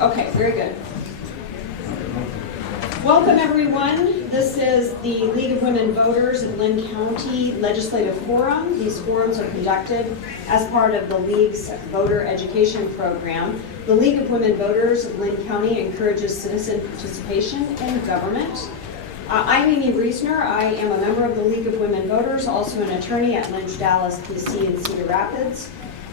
Okay, very good. Welcome, everyone. This is the League of Women Voters of Linn County Legislative Forum. These forums are conducted as part of the League's voter education program. The League of Women Voters of Linn County encourages citizen participation in government. I'm Amy Reesner. I am a member of the League of Women Voters, also an attorney at Lynch, Dallas, PC, and Cedar Rapids.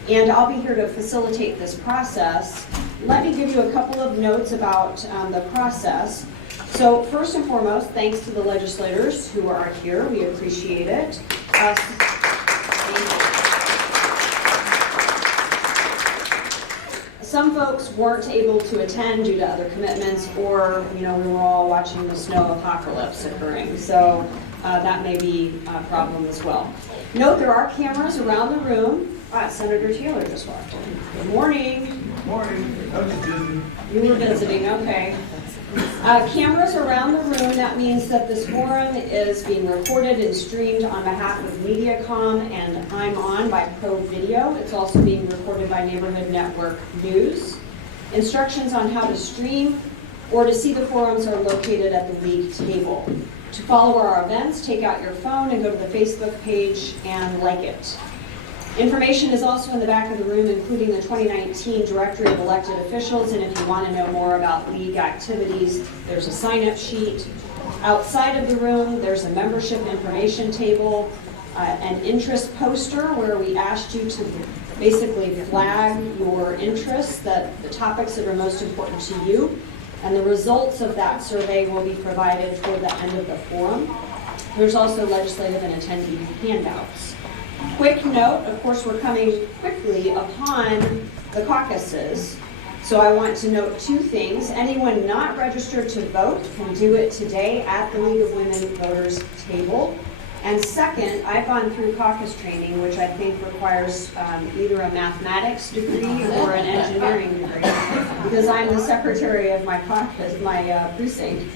And I'll be here to facilitate this process. Let me give you a couple of notes about the process. So first and foremost, thanks to the legislators who are here. We appreciate it. Some folks weren't able to attend due to other commitments, or we were all watching the snow apocalypse occurring. So that may be a problem as well. Note there are cameras around the room. Senator Taylor just walked in. Good morning. Good morning. I was visiting. You were visiting, okay. Cameras around the room, that means that this forum is being recorded and streamed on behalf of MediaCom, and I'm on by Pro Video. It's also being recorded by Neighborhood Network News. Instructions on how to stream or to see the forums are located at the League table. To follow our events, take out your phone and go to the Facebook page and like it. Information is also in the back of the room, including the 2019 Directory of Elected Officials, and if you want to know more about League activities, there's a sign-up sheet. Outside of the room, there's a membership information table, an interest poster where we asked you to basically flag your interests, the topics that are most important to you, and the results of that survey will be provided toward the end of the forum. There's also legislative and attendee handouts. Quick note, of course, we're coming quickly upon the caucuses, so I want to note two things. Anyone not registered to vote can do it today at the League of Women Voters table. And second, I've gone through caucus training, which I think requires either a mathematics degree or an engineering degree, because I'm the secretary of my caucus, my precinct.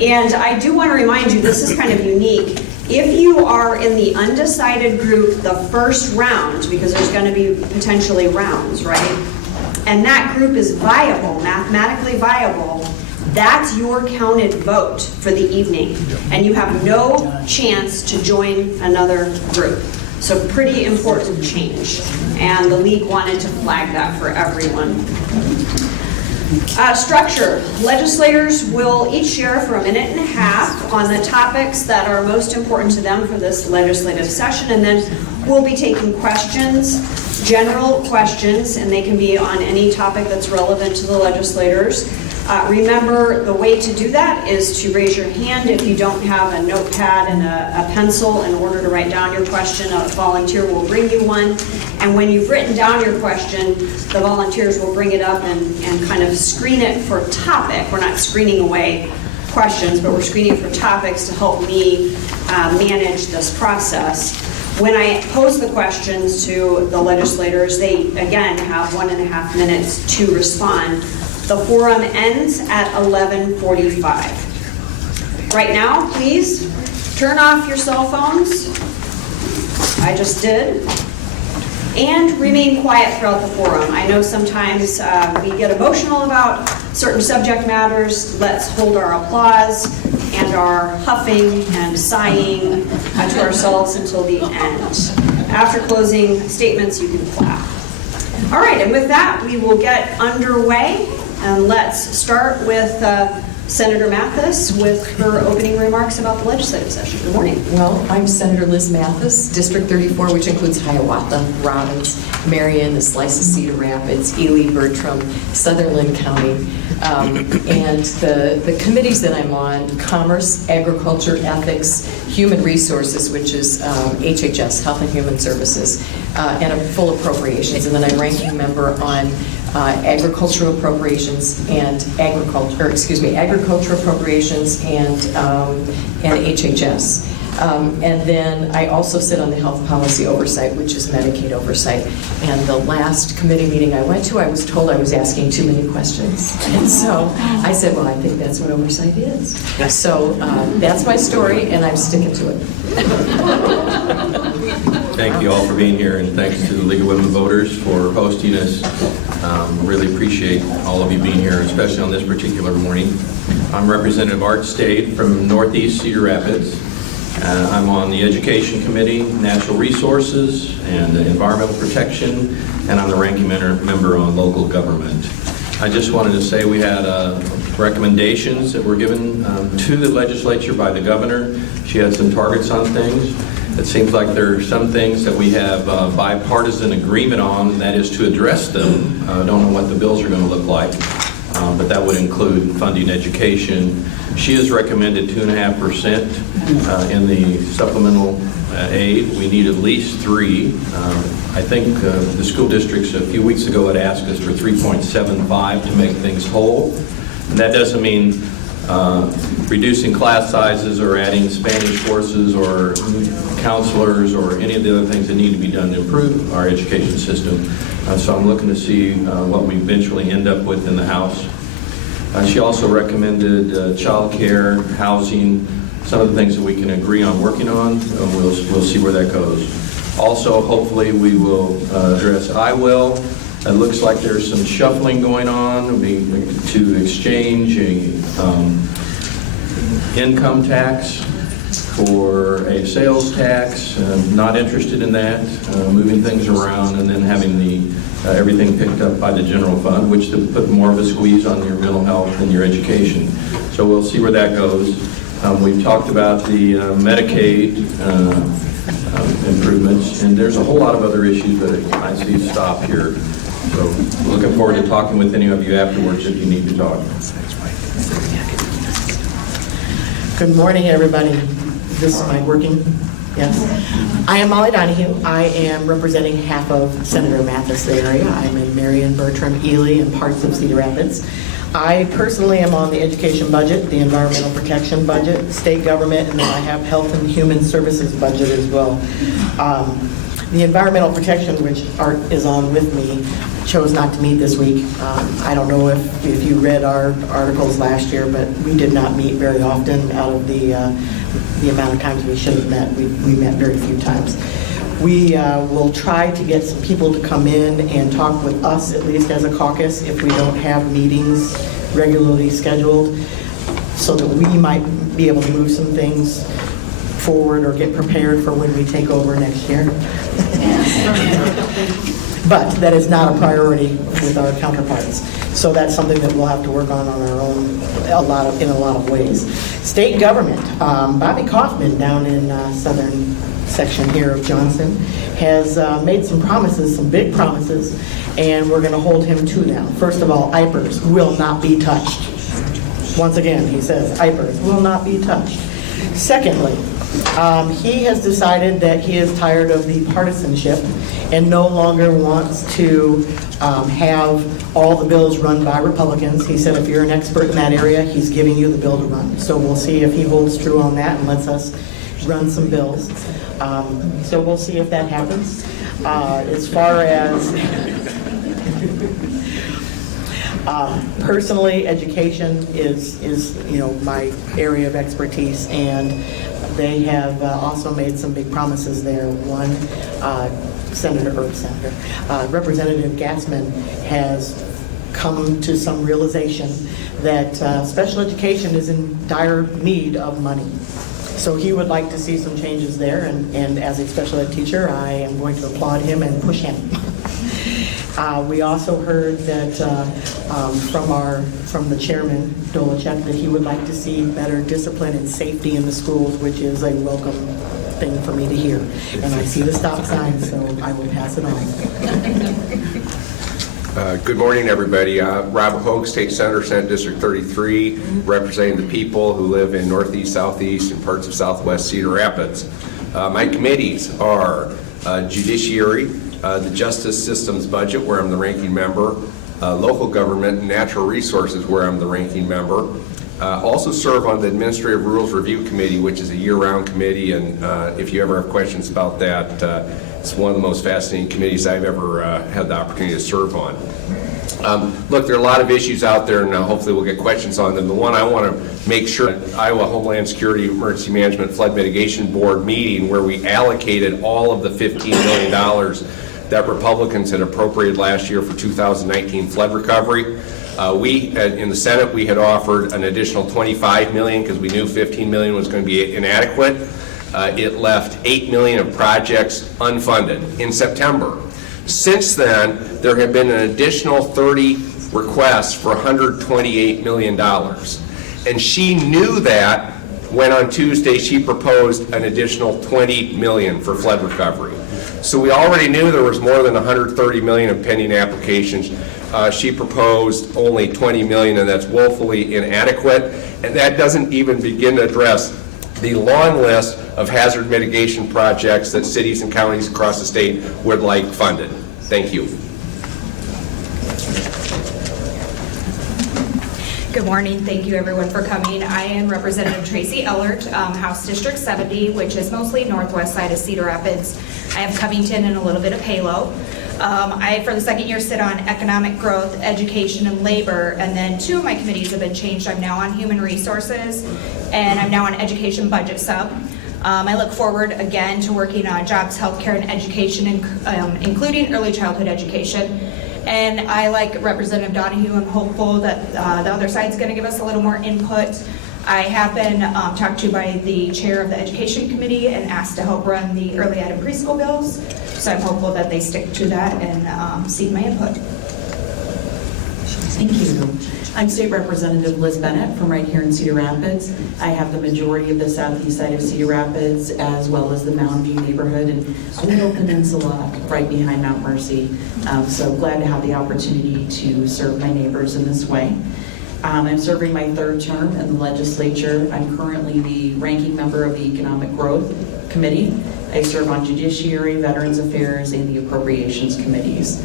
And I do want to remind you, this is kind of unique. If you are in the undecided group the first round, because there's going to be potentially rounds, right? And that group is viable, mathematically viable, that's your counted vote for the evening. And you have no chance to join another group. So pretty important change. And the League wanted to flag that for everyone. Structure. Legislators will each share for a minute and a half on the topics that are most important to them for this legislative session, and then we'll be taking questions, general questions, and they can be on any topic that's relevant to the legislators. Remember, the way to do that is to raise your hand if you don't have a notepad and a pencil in order to write down your question. A volunteer will bring you one. And when you've written down your question, the volunteers will bring it up and kind of screen it for topic. We're not screening away questions, but we're screening for topics to help me manage this process. When I pose the questions to the legislators, they, again, have 1.5 minutes to respond. The forum ends at 11:45. Right now, please turn off your cell phones. I just did. And remain quiet throughout the forum. I know sometimes we get emotional about certain subject matters. Let's hold our applause and our huffing and sighing to ourselves until the end. After closing statements, you can clap. All right, and with that, we will get underway. And let's start with Senator Mathis with her opening remarks about the legislative session. Good morning. Well, I'm Senator Liz Mathis, District 34, which includes Hiawatha, Robbins, Marion, the Slice of Cedar Rapids, Ely, Bertram, Southern Linn County. And the committees that I'm on: Commerce, Agriculture, Ethics, Human Resources, which is HHS, Health and Human Services, and full appropriations. And then I'm ranking member on agricultural appropriations and agriculture appropriations and HHS. And then I also sit on the Health Policy Oversight, which is Medicaid oversight. And the last committee meeting I went to, I was told I was asking too many questions. And so I said, well, I think that's what oversight is. So that's my story, and I'm sticking to it. Thank you all for being here, and thanks to the League of Women Voters for hosting us. Really appreciate all of you being here, especially on this particular morning. I'm Representative Art Stade from Northeast Cedar Rapids. I'm on the Education Committee, Natural Resources, and Environmental Protection, and I'm the ranking member on local government. I just wanted to say we had recommendations that were given to the legislature by the governor. She had some targets on things. It seems like there are some things that we have bipartisan agreement on, and that is to address them. I don't know what the bills are going to look like, but that would include funding education. She has recommended 2.5% in the supplemental aid. We need at least 3. I think the school districts a few weeks ago had asked us for 3.75 to make things whole. And that doesn't mean reducing class sizes or adding Spanish courses or counselors or any of the other things that need to be done to improve our education system. So I'm looking to see what we eventually end up with in the House. She also recommended childcare, housing, some of the things that we can agree on working on. We'll see where that goes. Also, hopefully, we will address IWell. It looks like there's some shuffling going on to exchange income tax for a sales tax. Not interested in that, moving things around and then having everything picked up by the general fund, which to put more of a squeeze on your mental health and your education. So we'll see where that goes. We've talked about the Medicaid improvements, and there's a whole lot of other issues, but I see stop here. So looking forward to talking with any of you afterwards if you need to talk. Good morning, everybody. This is my working? Yes. I am Molly Donahue. I am representing half of Senator Mathis area. I'm in Marion, Bertram, Ely, and parts of Cedar Rapids. I personally am on the education budget, the environmental protection budget, state government, and then I have health and human services budget as well. The environmental protection, which Art is on with me, chose not to meet this week. I don't know if you read our articles last year, but we did not meet very often. Out of the amount of times we should have met, we met very few times. We will try to get some people to come in and talk with us, at least as a caucus, if we don't have meetings regularly scheduled, so that we might be able to move some things forward or get prepared for when we take over next year. But that is not a priority with our counterparts. So that's something that we'll have to work on our own in a lot of ways. State government, Bobby Kaufman down in southern section here of Johnson has made some promises, some big promises, and we're going to hold him to them. First of all, IPERS will not be touched. Once again, he says IPERS will not be touched. Secondly, he has decided that he is tired of the partisanship and no longer wants to have all the bills run by Republicans. He said if you're an expert in that area, he's giving you the bill to run. So we'll see if he holds true on that and lets us run some bills. So we'll see if that happens. As far as personally, education is my area of expertise, and they have also made some big promises there. One, Representative Gatzman has come to some realization that special education is in dire need of money. So he would like to see some changes there, and as a special ed teacher, I am going to applaud him and push him. We also heard that from the chairman, Dolacek, that he would like to see better discipline and safety in the schools, which is a welcome thing for me to hear. And I see the stop sign, so I will pass it on. Good morning, everybody. Rob Hogue, State Senator, Senate District 33, representing the people who live in Northeast, Southeast, and parts of Southwest Cedar Rapids. My committees are Judiciary, the Justice Systems Budget, where I'm the ranking member, Local Government and Natural Resources, where I'm the ranking member. Also serve on the Administrative Rules Review Committee, which is a year-round committee, and if you ever have questions about that, It's one of the most fascinating committees I've ever had the opportunity to serve on. Look, there are a lot of issues out there, and hopefully we'll get questions on them. The one I want to make sure, Iowa Homeland Security Emergency Management Flood Mitigation Board meeting, where we allocated all of the $15 million that Republicans had appropriated last year for 2019 flood recovery. In the Senate, we had offered an additional $25 million because we knew $15 million was going to be inadequate. It left $8 million of projects unfunded in September. Since then, there have been an additional 30 requests for $128 million. And she knew that when on Tuesday she proposed an additional $20 million for flood recovery. So we already knew there was more than $130 million of pending applications. She proposed only $20 million, and that's woefully inadequate. And that doesn't even begin to address the long list of hazard mitigation projects that cities and counties across the state would like funded. Thank you. Good morning. Thank you everyone for coming. I am Representative Tracy Ellert, House District 70, which is mostly northwest side of Cedar Rapids. I have Covington and a little bit of Halo. I, for the second year, sit on economic growth, education, and labor, and then 2 of my committees have been changed. I'm now on human resources, and I'm now on education budget sub. I look forward again to working on jobs, healthcare, and education, including early childhood education. And I, like Representative Donahue, am hopeful that the other side's going to give us a little more input. I have been talked to by the chair of the Education Committee and asked to help run the early ed and preschool bills. So I'm hopeful that they stick to that and seek my input. Thank you. I'm State Representative Liz Bennet from right here in Cedar Rapids. I have the majority of the southeast side of Cedar Rapids, as well as the Mountain View neighborhood and a little peninsula right behind Mount Mercy. So glad to have the opportunity to serve my neighbors in this way. I'm serving my 3rd term in the legislature. I'm currently the ranking member of the Economic Growth Committee. I serve on Judiciary, Veterans Affairs, and the Appropriations Committees.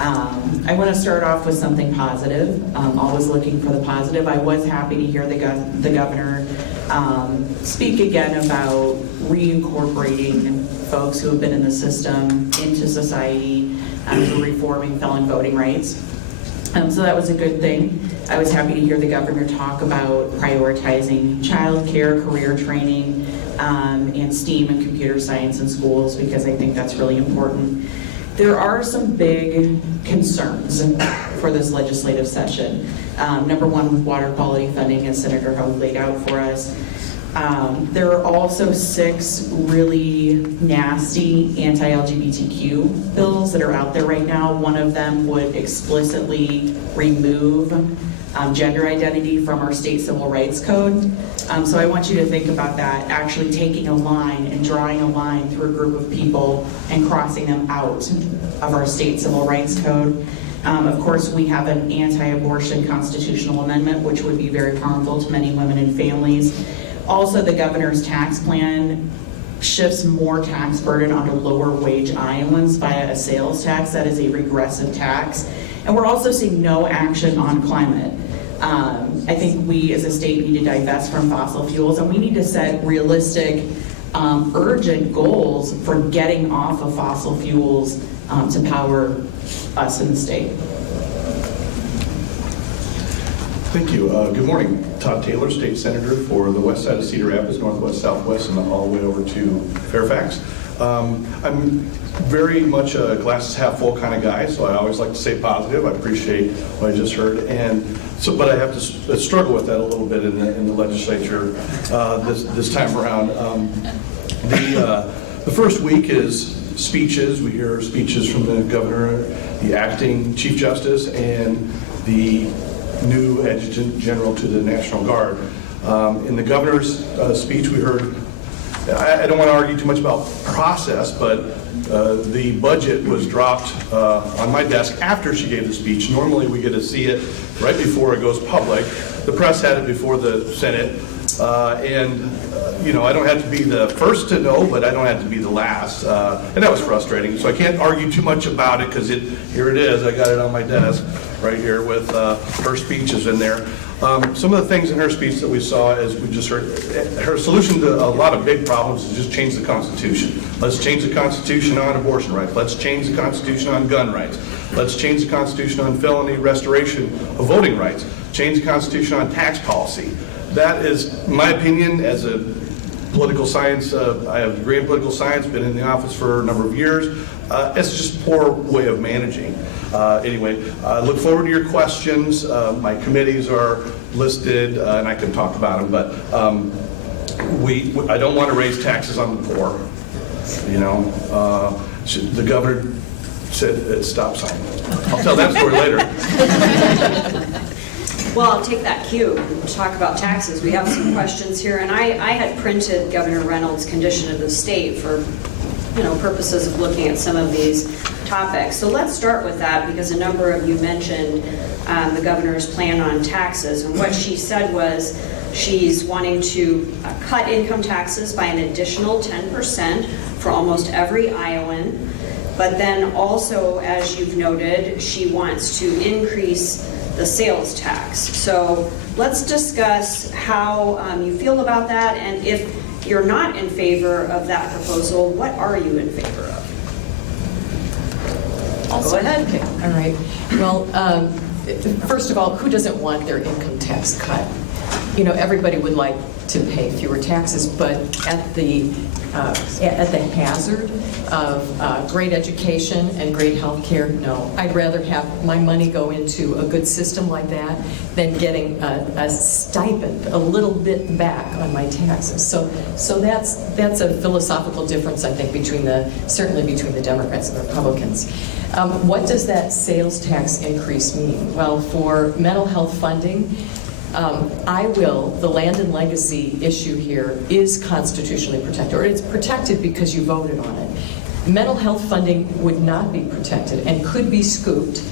I want to start off with something positive. Always looking for the positive. I was happy to hear the governor speak again about reincorporating folks who have been in the system into society through reforming felon voting rights. So that was a good thing. I was happy to hear the governor talk about prioritizing childcare, career training, and STEAM and computer science in schools, because I think that's really important. There are some big concerns for this legislative session. Number one, with water quality funding, as Senator Hogue laid out for us. There are also 6 really nasty anti-LGBTQ bills that are out there right now. One of them would explicitly remove gender identity from our state civil rights code. So I want you to think about that, actually taking a line and drawing a line through a group of people and crossing them out of our state civil rights code. Of course, we have an anti-abortion constitutional amendment, which would be very harmful to many women and families. Also, the governor's tax plan shifts more tax burden onto lower wage Iowans via a sales tax. That is a regressive tax. And we're also seeing no action on climate. I think we as a state need to divest from fossil fuels, and we need to set realistic, urgent goals for getting off of fossil fuels to power us in the state. Thank you. Good morning. Todd Taylor, State Senator for the west side of Cedar Rapids, northwest, southwest, and all the way over to Fairfax. I'm very much a glasses half full kind of guy, so I always like to say positive. I appreciate what I just heard, but I have to struggle with that a little bit in the legislature this time around. The first week is speeches. We hear speeches from the governor, the acting chief justice, and the new adjutant general to the National Guard. In the governor's speech, we heard, I don't want to argue too much about process, but the budget was dropped on my desk after she gave the speech. Normally we get to see it right before it goes public. The press had it before the Senate. I don't have to be the first to know, but I don't have to be the last. And that was frustrating. So I can't argue too much about it because here it is. I got it on my desk right here with her speeches in there. Some of the things in her speech that we saw, as we just heard, her solution to a lot of big problems is just change the Constitution. Let's change the Constitution on abortion rights. Let's change the Constitution on gun rights. Let's change the Constitution on felony restoration of voting rights. Change the Constitution on tax policy. That is my opinion as a political science. I have a degree in political science, been in the office for a number of years. It's just a poor way of managing. Anyway, I look forward to your questions. My committees are listed, and I can talk about them, but I don't want to raise taxes on the poor. You know, the governor said stop sign. I'll tell that story later. Well, I'll take that cue and talk about taxes. We have some questions here, and I had printed Governor Reynolds' condition of the state for, purposes of looking at some of these topics. So let's start with that, because a number of you mentioned the governor's plan on taxes, and what she said was she's wanting to cut income taxes by an additional 10% for almost every Iowan, but then also, as you've noted, she wants to increase the sales tax. So let's discuss how you feel about that, and if you're not in favor of that proposal, what are you in favor of? Go ahead. Okay, all right. Well, first of all, who doesn't want their income tax cut? Everybody would like to pay fewer taxes, but at the hazard of great education and great health care, no. I'd rather have my money go into a good system like that than getting a stipend, a little bit back on my taxes. So that's a philosophical difference, I think, certainly between the Democrats and the Republicans. What does that sales tax increase mean? Well, for mental health funding, the land and legacy issue here is constitutionally protected, or it's protected because you voted on it. Mental health funding would not be protected and could be scooped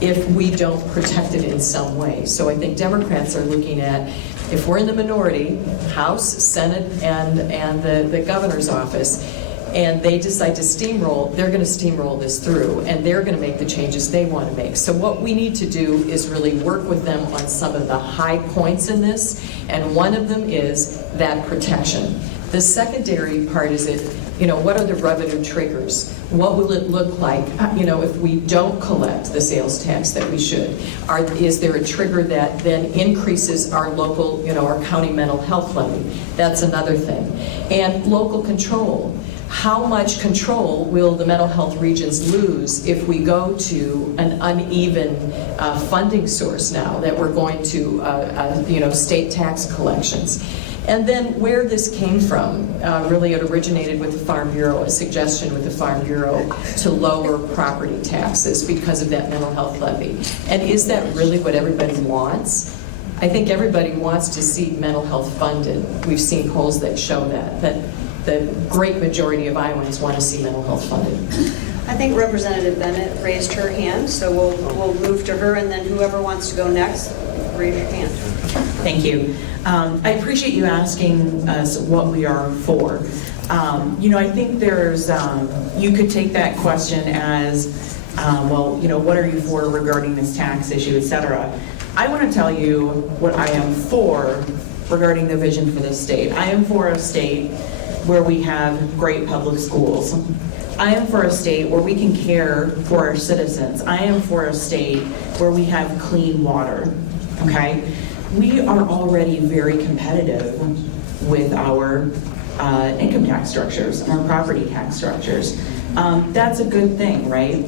if we don't protect it in some way. So I think Democrats are looking at, if we're in the minority, House, Senate, and the governor's office, and they decide to steamroll, they're going to steamroll this through, and they're going to make the changes they want to make. So what we need to do is really work with them on some of the high points in this, and one of them is that protection. The secondary part is what are the revenue triggers? What will it look like, if we don't collect the sales tax that we should? Is there a trigger that then increases our local, our county mental health levy? That's another thing. And local control. How much control will the mental health regions lose if we go to an uneven funding source now that we're going to, state tax collections? And then where this came from, really it originated with the Farm Bureau, a suggestion with the Farm Bureau to lower property taxes because of that mental health levy. And is that really what everybody wants? I think everybody wants to see mental health funded. We've seen polls that show that the great majority of Iowans want to see mental health funded. I think Representative Bennet raised her hand, so we'll move to her, and then whoever wants to go next, raise your hand. Thank you. I appreciate you asking us what we are for. I think there's, you could take that question as, what are you for regarding this tax issue, et cetera. I want to tell you what I am for regarding the vision for this state. I am for a state where we have great public schools. I am for a state where we can care for our citizens. I am for a state where we have clean water, okay? We are already very competitive with our income tax structures and our property tax structures. That's a good thing, right?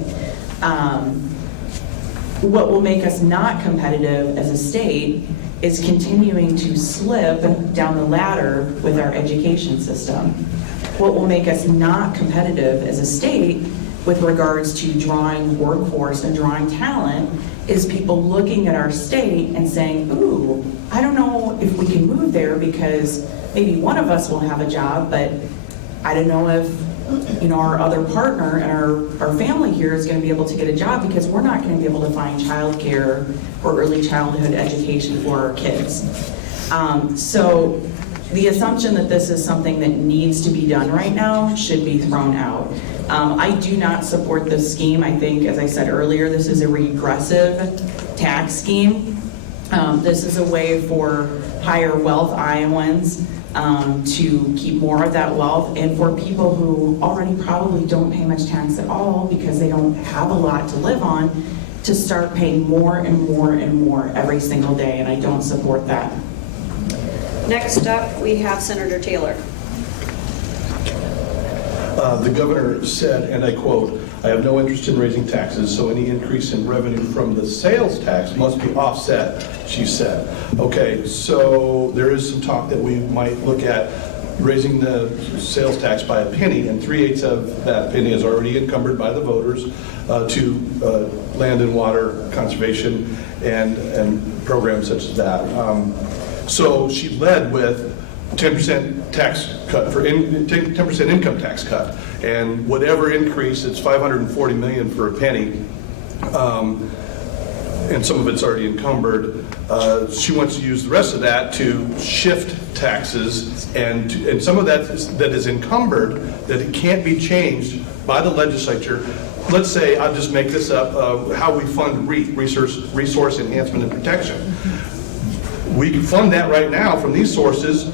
What will make us not competitive as a state is continuing to slip down the ladder with our education system. What will make us not competitive as a state with regards to drawing workforce and drawing talent is people looking at our state and saying, ooh, I don't know if we can move there because maybe one of us will have a job, but I don't know if our other partner and our family here is going to be able to get a job because we're not going to be able to find childcare or early childhood education for our kids. So the assumption that this is something that needs to be done right now should be thrown out. I do not support this scheme. I think, as I said earlier, this is a regressive tax scheme. This is a way for higher wealth Iowans to keep more of that wealth, and for people who already probably don't pay much tax at all because they don't have a lot to live on, to start paying more and more and more every single day, and I don't support that. Next up, we have Senator Taylor. The governor said, and I quote, "I have no interest in raising taxes, so any increase in revenue from the sales tax must be offset," she said. Okay, so there is some talk that we might look at raising the sales tax by a penny, and 3/8 of that penny is already encumbered by the voters to land and water conservation and programs such as that. So she led with 10% tax cut for 10% income tax cut, and whatever increase, it's $540 million for a penny, and some of it's already encumbered. She wants to use the rest of that to shift taxes, and some of that is encumbered, that it can't be changed by the legislature. Let's say, I'll just make this up, how we fund REAP, Resource Enhancement and Protection. We can fund that right now from these sources.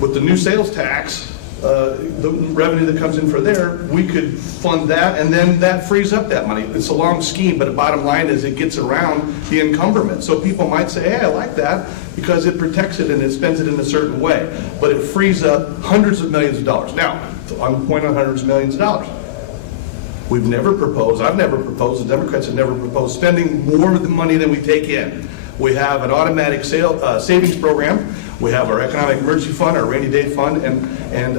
With the new sales tax, the revenue that comes in for there, we could fund that, and then that frees up that money. It's a long scheme, but the bottom line is it gets around the encumberment. So people might say, hey, I like that because it protects it and it spends it in a certain way, but it frees up hundreds of millions of dollars. Now, I'm pointing on hundreds of millions of dollars. We've never proposed, I've never proposed, the Democrats have never proposed spending more of the money than we take in. We have an automatic savings program. We have our economic emergency fund, our rainy day fund, and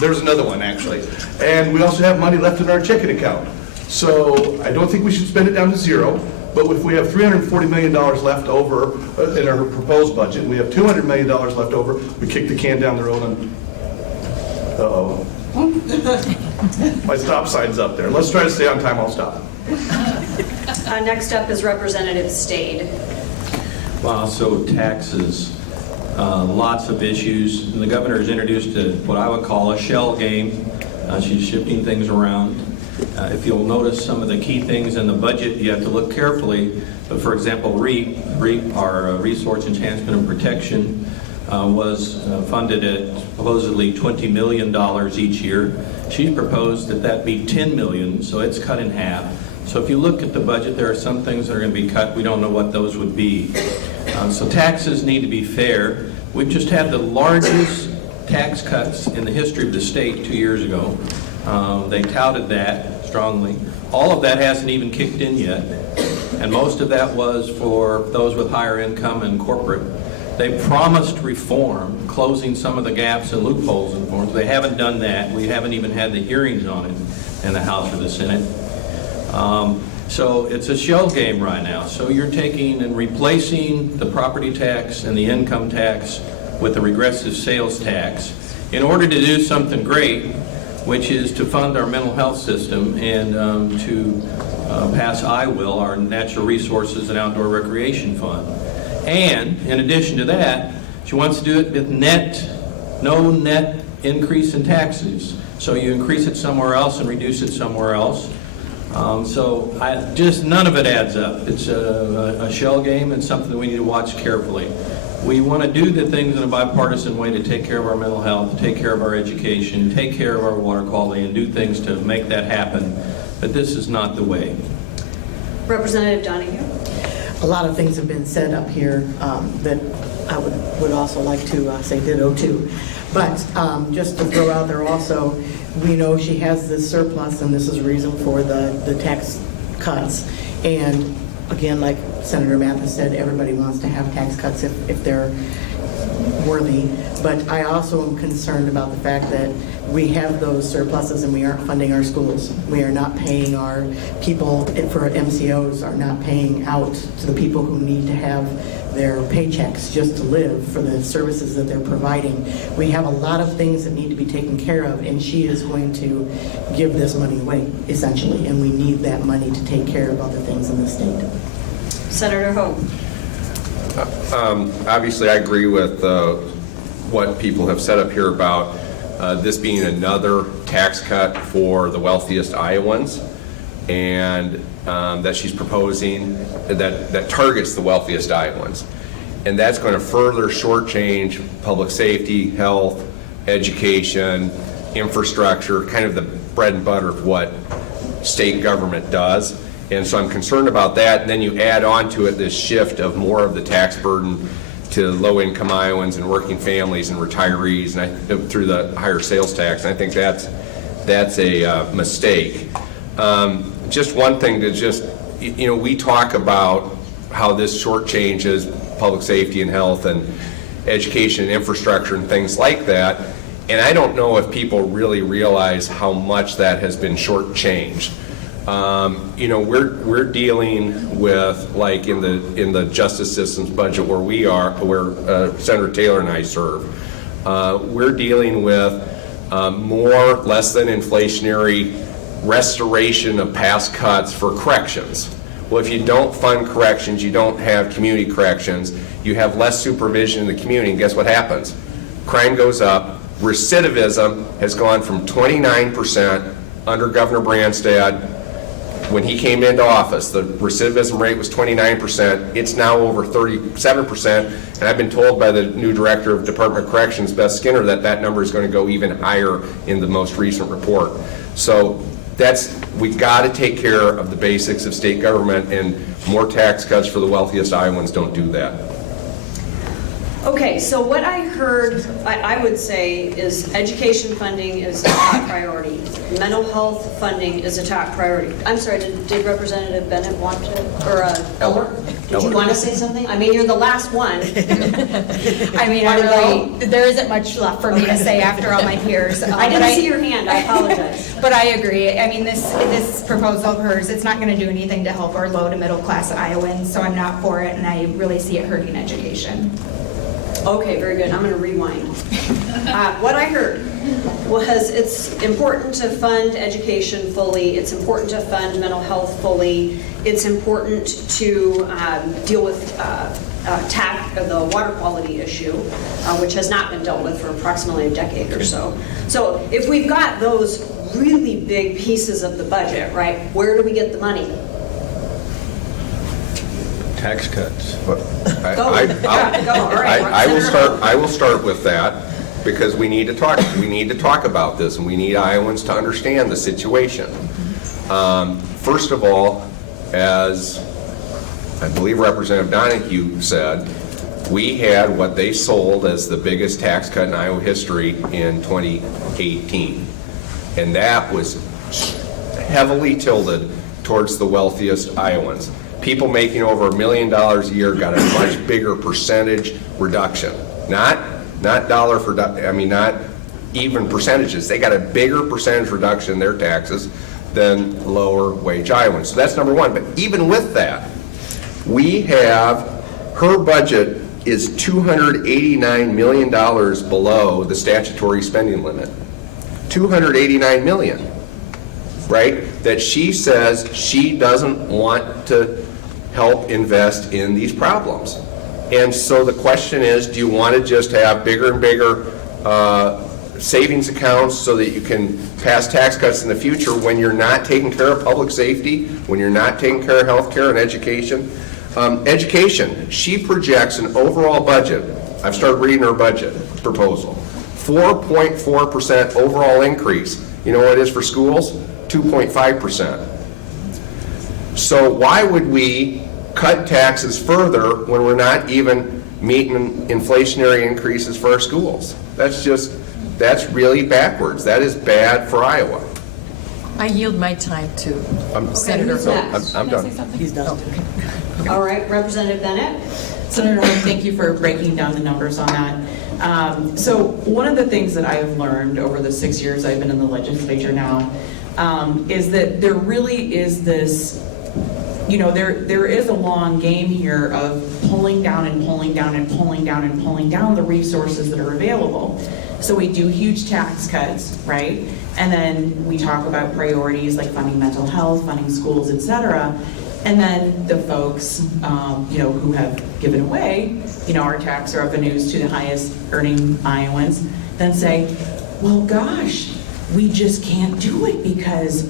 there's another one actually. And we also have money left in our checking account. So I don't think we should spend it down to zero, but if we have $340 million left over in our proposed budget, and we have $200 million left over, we kick the can down the road and, uh-oh. My stop sign's up there. Let's try to stay on time, I'll stop. Next up is Representative Stade. Wow, so taxes, lots of issues. The governor has introduced what I would call a shell game. She's shifting things around. If you'll notice some of the key things in the budget, you have to look carefully. But for example, REAP, our Resource Enhancement and Protection, was funded at supposedly $20 million each year. She's proposed that be $10 million, so it's cut in half. So if you look at the budget, there are some things that are going to be cut. We don't know what those would be. So taxes need to be fair. We've just had the largest tax cuts in the history of the state 2 years ago. They touted that strongly. All of that hasn't even kicked in yet. And most of that was for those with higher income and corporate. They promised reform, closing some of the gaps and loopholes in forms. They haven't done that. We haven't even had the hearings on it in the House or the Senate. So it's a shell game right now. So you're taking and replacing the property tax and the income tax with the regressive sales tax in order to do something great, which is to fund our mental health system and to pass IWIL, our Natural Resources and Outdoor Recreation Fund. And in addition to that, she wants to do it with no net increase in taxes. So you increase it somewhere else and reduce it somewhere else. Just none of it adds up. It's a shell game and something that we need to watch carefully. We want to do the things in a bipartisan way to take care of our mental health, take care of our education, take care of our water quality, and do things to make that happen. But this is not the way. Representative Donahue. A lot of things have been said up here that I would also like to say ditto to. But just to throw out there also, we know she has this surplus, and this is a reason for the tax cuts. And again, like Senator Mathis said, everybody wants to have tax cuts if they're worthy. But I also am concerned about the fact that we have those surpluses and we aren't funding our schools. We are not paying our people for MCOs, are not paying out to the people who need to have their paychecks just to live for the services that they're providing. We have a lot of things that need to be taken care of, and she is going to give this money away, essentially, and we need that money to take care of other things in the state. Senator Hope. Obviously, I agree with what people have said up here about this being another tax cut for the wealthiest Iowans. and that she's proposing that targets the wealthiest Iowans. And that's going to further shortchange public safety, health, education, infrastructure, kind of the bread and butter of what state government does. And so I'm concerned about that. And then you add on to it this shift of more of the tax burden to low-income Iowans and working families and retirees, and through the higher sales tax. And I think that's a mistake. Just one thing to just, we talk about how this shortchanges public safety and health and education and infrastructure and things like that. And I don't know if people really realize how much that has been shortchanged. We're dealing with, like in the justice system's budget where Senator Taylor and I serve, we're dealing with more less than inflationary restoration of past cuts for corrections. Well, if you don't fund corrections, you don't have community corrections, you have less supervision in the community, and guess what happens? Crime goes up. Recidivism has gone from 29% under Governor Branstad. When he came into office, the recidivism rate was 29%. It's now over 37%, and I've been told by the new director of Department of Corrections, Beth Skinner, that number is going to go even higher in the most recent report. So we've got to take care of the basics of state government, and more tax cuts for the wealthiest Iowans don't do that. Okay, so what I heard, I would say, is education funding is a top priority. Mental health funding is a top priority. I'm sorry, did Representative Bennet want to, or Eller? Did you want to say something? I mean, you're the last one. I mean, there isn't much left for me to say after all my peers. I didn't see your hand, I apologize. But I agree. I mean, this proposal of hers, it's not going to do anything to help our low to middle class Iowans, so I'm not for it, and I really see it hurting education. Okay, very good. I'm going to rewind. What I heard was it's important to fund education fully. It's important to fund mental health fully. It's important to deal with the water quality issue, which has not been dealt with for approximately a decade or so. So if we've got those really big pieces of the budget, right, where do we get the money? Tax cuts. I will start with that, because we need to talk about this, and we need Iowans to understand the situation. First of all, as I believe Representative Donahue said, we had what they sold as the biggest tax cut in Iowa history in 2018, and that was heavily tilted towards the wealthiest Iowans. People making over $1 million a year got a much bigger percentage reduction. Not dollar for, not even percentages. They got a bigger percentage reduction in their taxes than lower wage Iowans. So that's number one. But even with that, her budget is $289 million below the statutory spending limit. $289 million, right? That she says she doesn't want to help invest in these problems. And so the question is, do you want to just have bigger and bigger savings accounts so that you can pass tax cuts in the future when you're not taking care of public safety, when you're not taking care of health care and education? Education, she projects an overall budget. I've started reading her budget proposal. 4.4% overall increase. You know what it is for schools? 2.5%. So why would we cut taxes further when we're not even meeting inflationary increases for our schools? That's really backwards. That is bad for Iowa. I yield my time to Senator who's next? I'm done. He's done. All right, Representative Bennet. Senator Hogue, thank you for breaking down the numbers on that. So one of the things that I've learned over the 6 years I've been in the legislature now is that there really is this, there is a long game here of pulling down and pulling down and pulling down and pulling down the resources that are available. So we do huge tax cuts, right? And then we talk about priorities like funding mental health, funding schools, et cetera. And then the folks, who have given away, our tax revenues to the highest earning Iowans, then say, well, gosh, we just can't do it because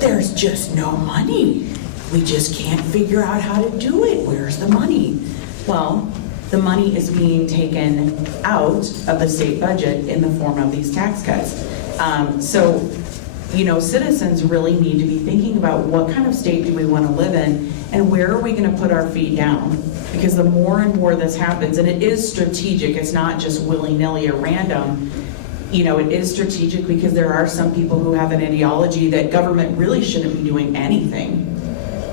there's just no money. We just can't figure out how to do it. Where's the money? Well, the money is being taken out of the state budget in the form of these tax cuts. So, you know, citizens really need to be thinking about what kind of state do we want to live in and where are we going to put our feet down? Because the more and more this happens, and it is strategic, it's not just willy-nilly or random, you know, it is strategic because there are some people who have an ideology that government really shouldn't be doing anything,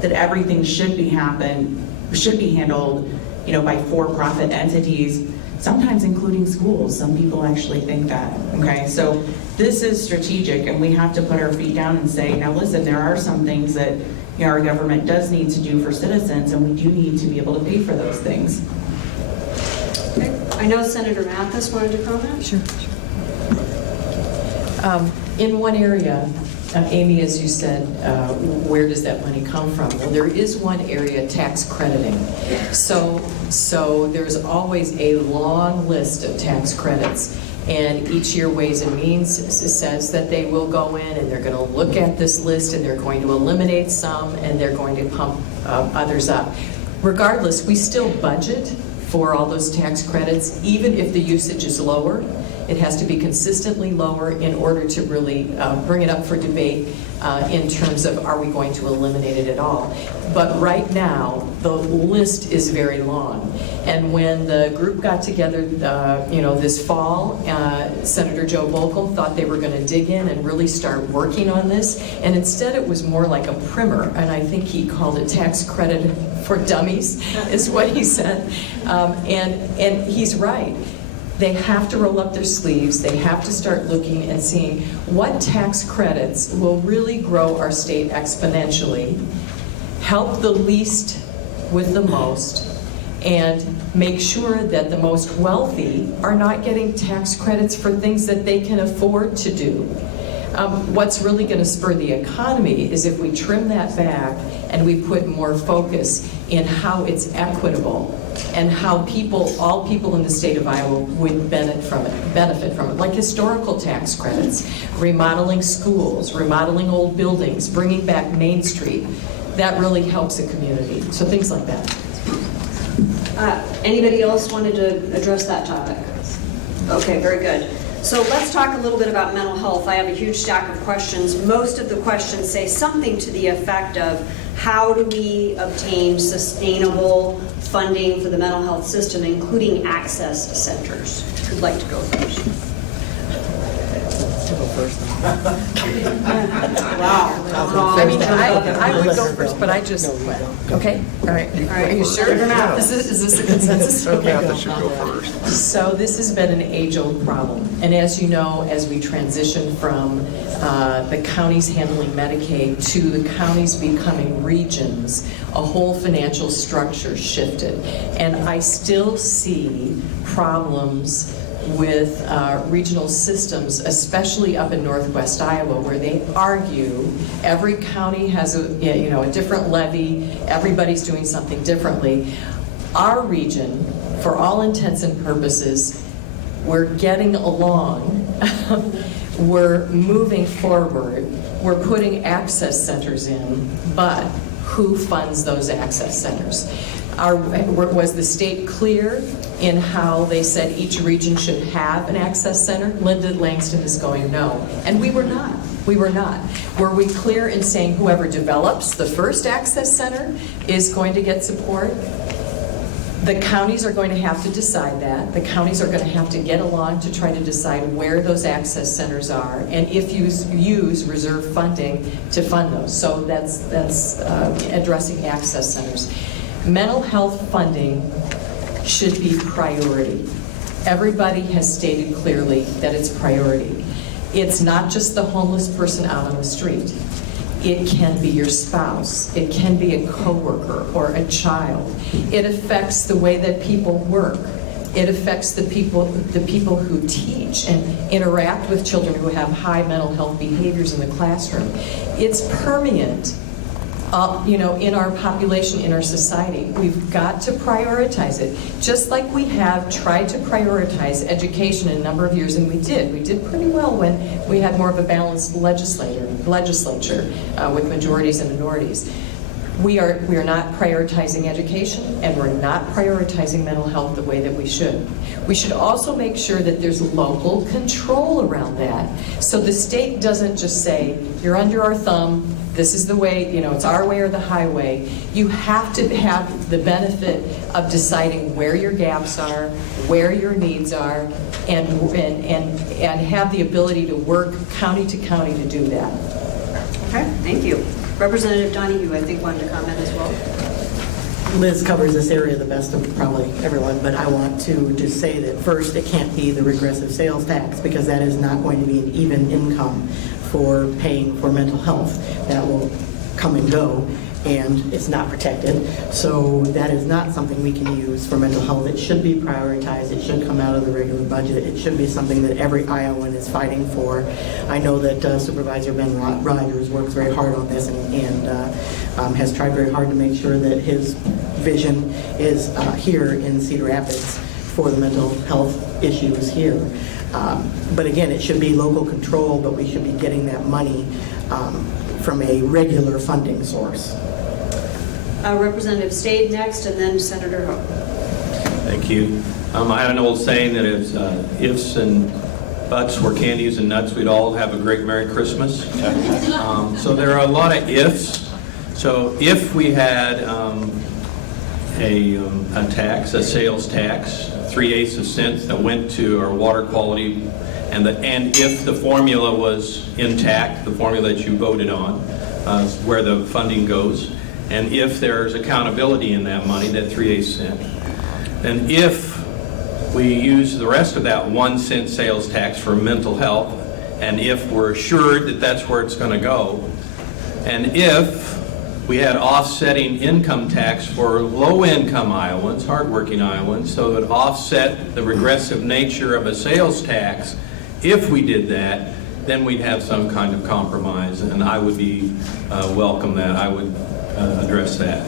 that everything should be handled, you know, by for-profit entities, sometimes including schools. Some people actually think that, okay? So this is strategic, and we have to put our feet down and say, now listen, there are some things that, you know, our government does need to do for citizens, and we do need to be able to pay for those things. Okay. I know Senator Mathis wanted to comment. Sure. In one area, Amy, as you said, where does that money come from? Well, there is one area, tax crediting. So there's always a long list of tax credits, and each year Ways and Means says that they will go in and they're going to look at this list and they're going to eliminate some and they're going to pump others up. Regardless, we still budget for all those tax credits, even if the usage is lower. It has to be consistently lower in order to really bring it up for debate in terms of are we going to eliminate it at all. But right now, the list is very long. And when the group got together, you know, this fall, Senator Joe Volkel thought they were going to dig in and really start working on this. And instead, it was more like a primer. And I think he called it tax credit for dummies, is what he said. And he's right. They have to roll up their sleeves. They have to start looking and seeing what tax credits will really grow our state exponentially, help the least with the most, and make sure that the most wealthy are not getting tax credits for things that they can afford to do. What's really going to spur the economy is if we trim that back and we put more focus in how it's equitable and how all people in the state of Iowa would benefit from it, like historical tax credits, remodeling schools, remodeling old buildings, bringing back Main Street. That really helps a community. So things like that. Anybody else wanted to address that topic? Okay, very good. So let's talk a little bit about mental health. I have a huge stack of questions. Most of the questions say something to the effect of how do we obtain sustainable funding for the mental health system, including access centers? Who'd like to go first? Wow. I mean, I would go first, but I just went. Okay? All right. Are you sure? Is this a consensus? Okay. Should go first. So this has been an age-old problem. And as you know, as we transition from the counties handling Medicaid to the counties becoming regions, a whole financial structure shifted. And I still see problems with regional systems, especially up in Northwest Iowa, where they argue every county has a different levy, everybody's doing something differently. Our region, for all intents and purposes, we're getting along, we're moving forward, we're putting access centers in, but who funds those access centers? Was the state clear in how they said each region should have an access center? Linda Langston is going no. And we were not. We were not. Were we clear in saying whoever develops the first access center is going to get support? The counties are going to have to decide that. The counties are going to have to get along to try to decide where those access centers are, and if you use reserve funding to fund those. So that's addressing access centers. Mental health funding should be priority. Everybody has stated clearly that it's priority. It's not just the homeless person out on the street. It can be your spouse. It can be a coworker or a child. It affects the way that people work. It affects the people who teach and interact with children who have high mental health behaviors in the classroom. It's permeant in our population, in our society. We've got to prioritize it, just like we have tried to prioritize education in a number of years, and we did. We did pretty well when we had more of a balanced legislature with majorities and minorities. We are not prioritizing education, and we're not prioritizing mental health the way that we should. We should also make sure that there's local control around that. So the state doesn't just say, you're under our thumb, this is the way, it's our way or the highway. You have to have the benefit of deciding where your gaps are, where your needs are, and have the ability to work county to county to do that. Okay, thank you. Representative Donahue, I think, wanted to comment as well. Liz covers this area the best of probably everyone, but I want to just say that first, it can't be the regressive sales tax, because that is not going to be an even income for paying for mental health. That will come and go, and it's not protected. So that is not something we can use for mental health. It should be prioritized. It should come out of the regular budget. It should be something that every Iowan is fighting for. I know that Supervisor Ben Rogers works very hard on this and has tried very hard to make sure that his vision is here in Cedar Rapids for the mental health issues here. But again, it should be local control, but we should be getting that money from a regular funding source. Representative Stade next, and then Senator Hope. Thank you. I have an old saying that if ifs and buts were candies and nuts, we'd all have a great Merry Christmas. So there are a lot of ifs. So if we had a tax, a sales tax, 3/8 cents that went to our water quality, and if the formula was intact, the formula that you voted on, where the funding goes, and if there's accountability in that money, that 3/8 cents, then if we use the rest of that 1 cent sales tax for mental health, and if we're assured that that's where it's going to go, and if we had offsetting income tax for low-income Iowans, hardworking Iowans, so it would offset the regressive nature of a sales tax. If we did that, then we'd have some kind of compromise, and I would be welcome that. I would address that.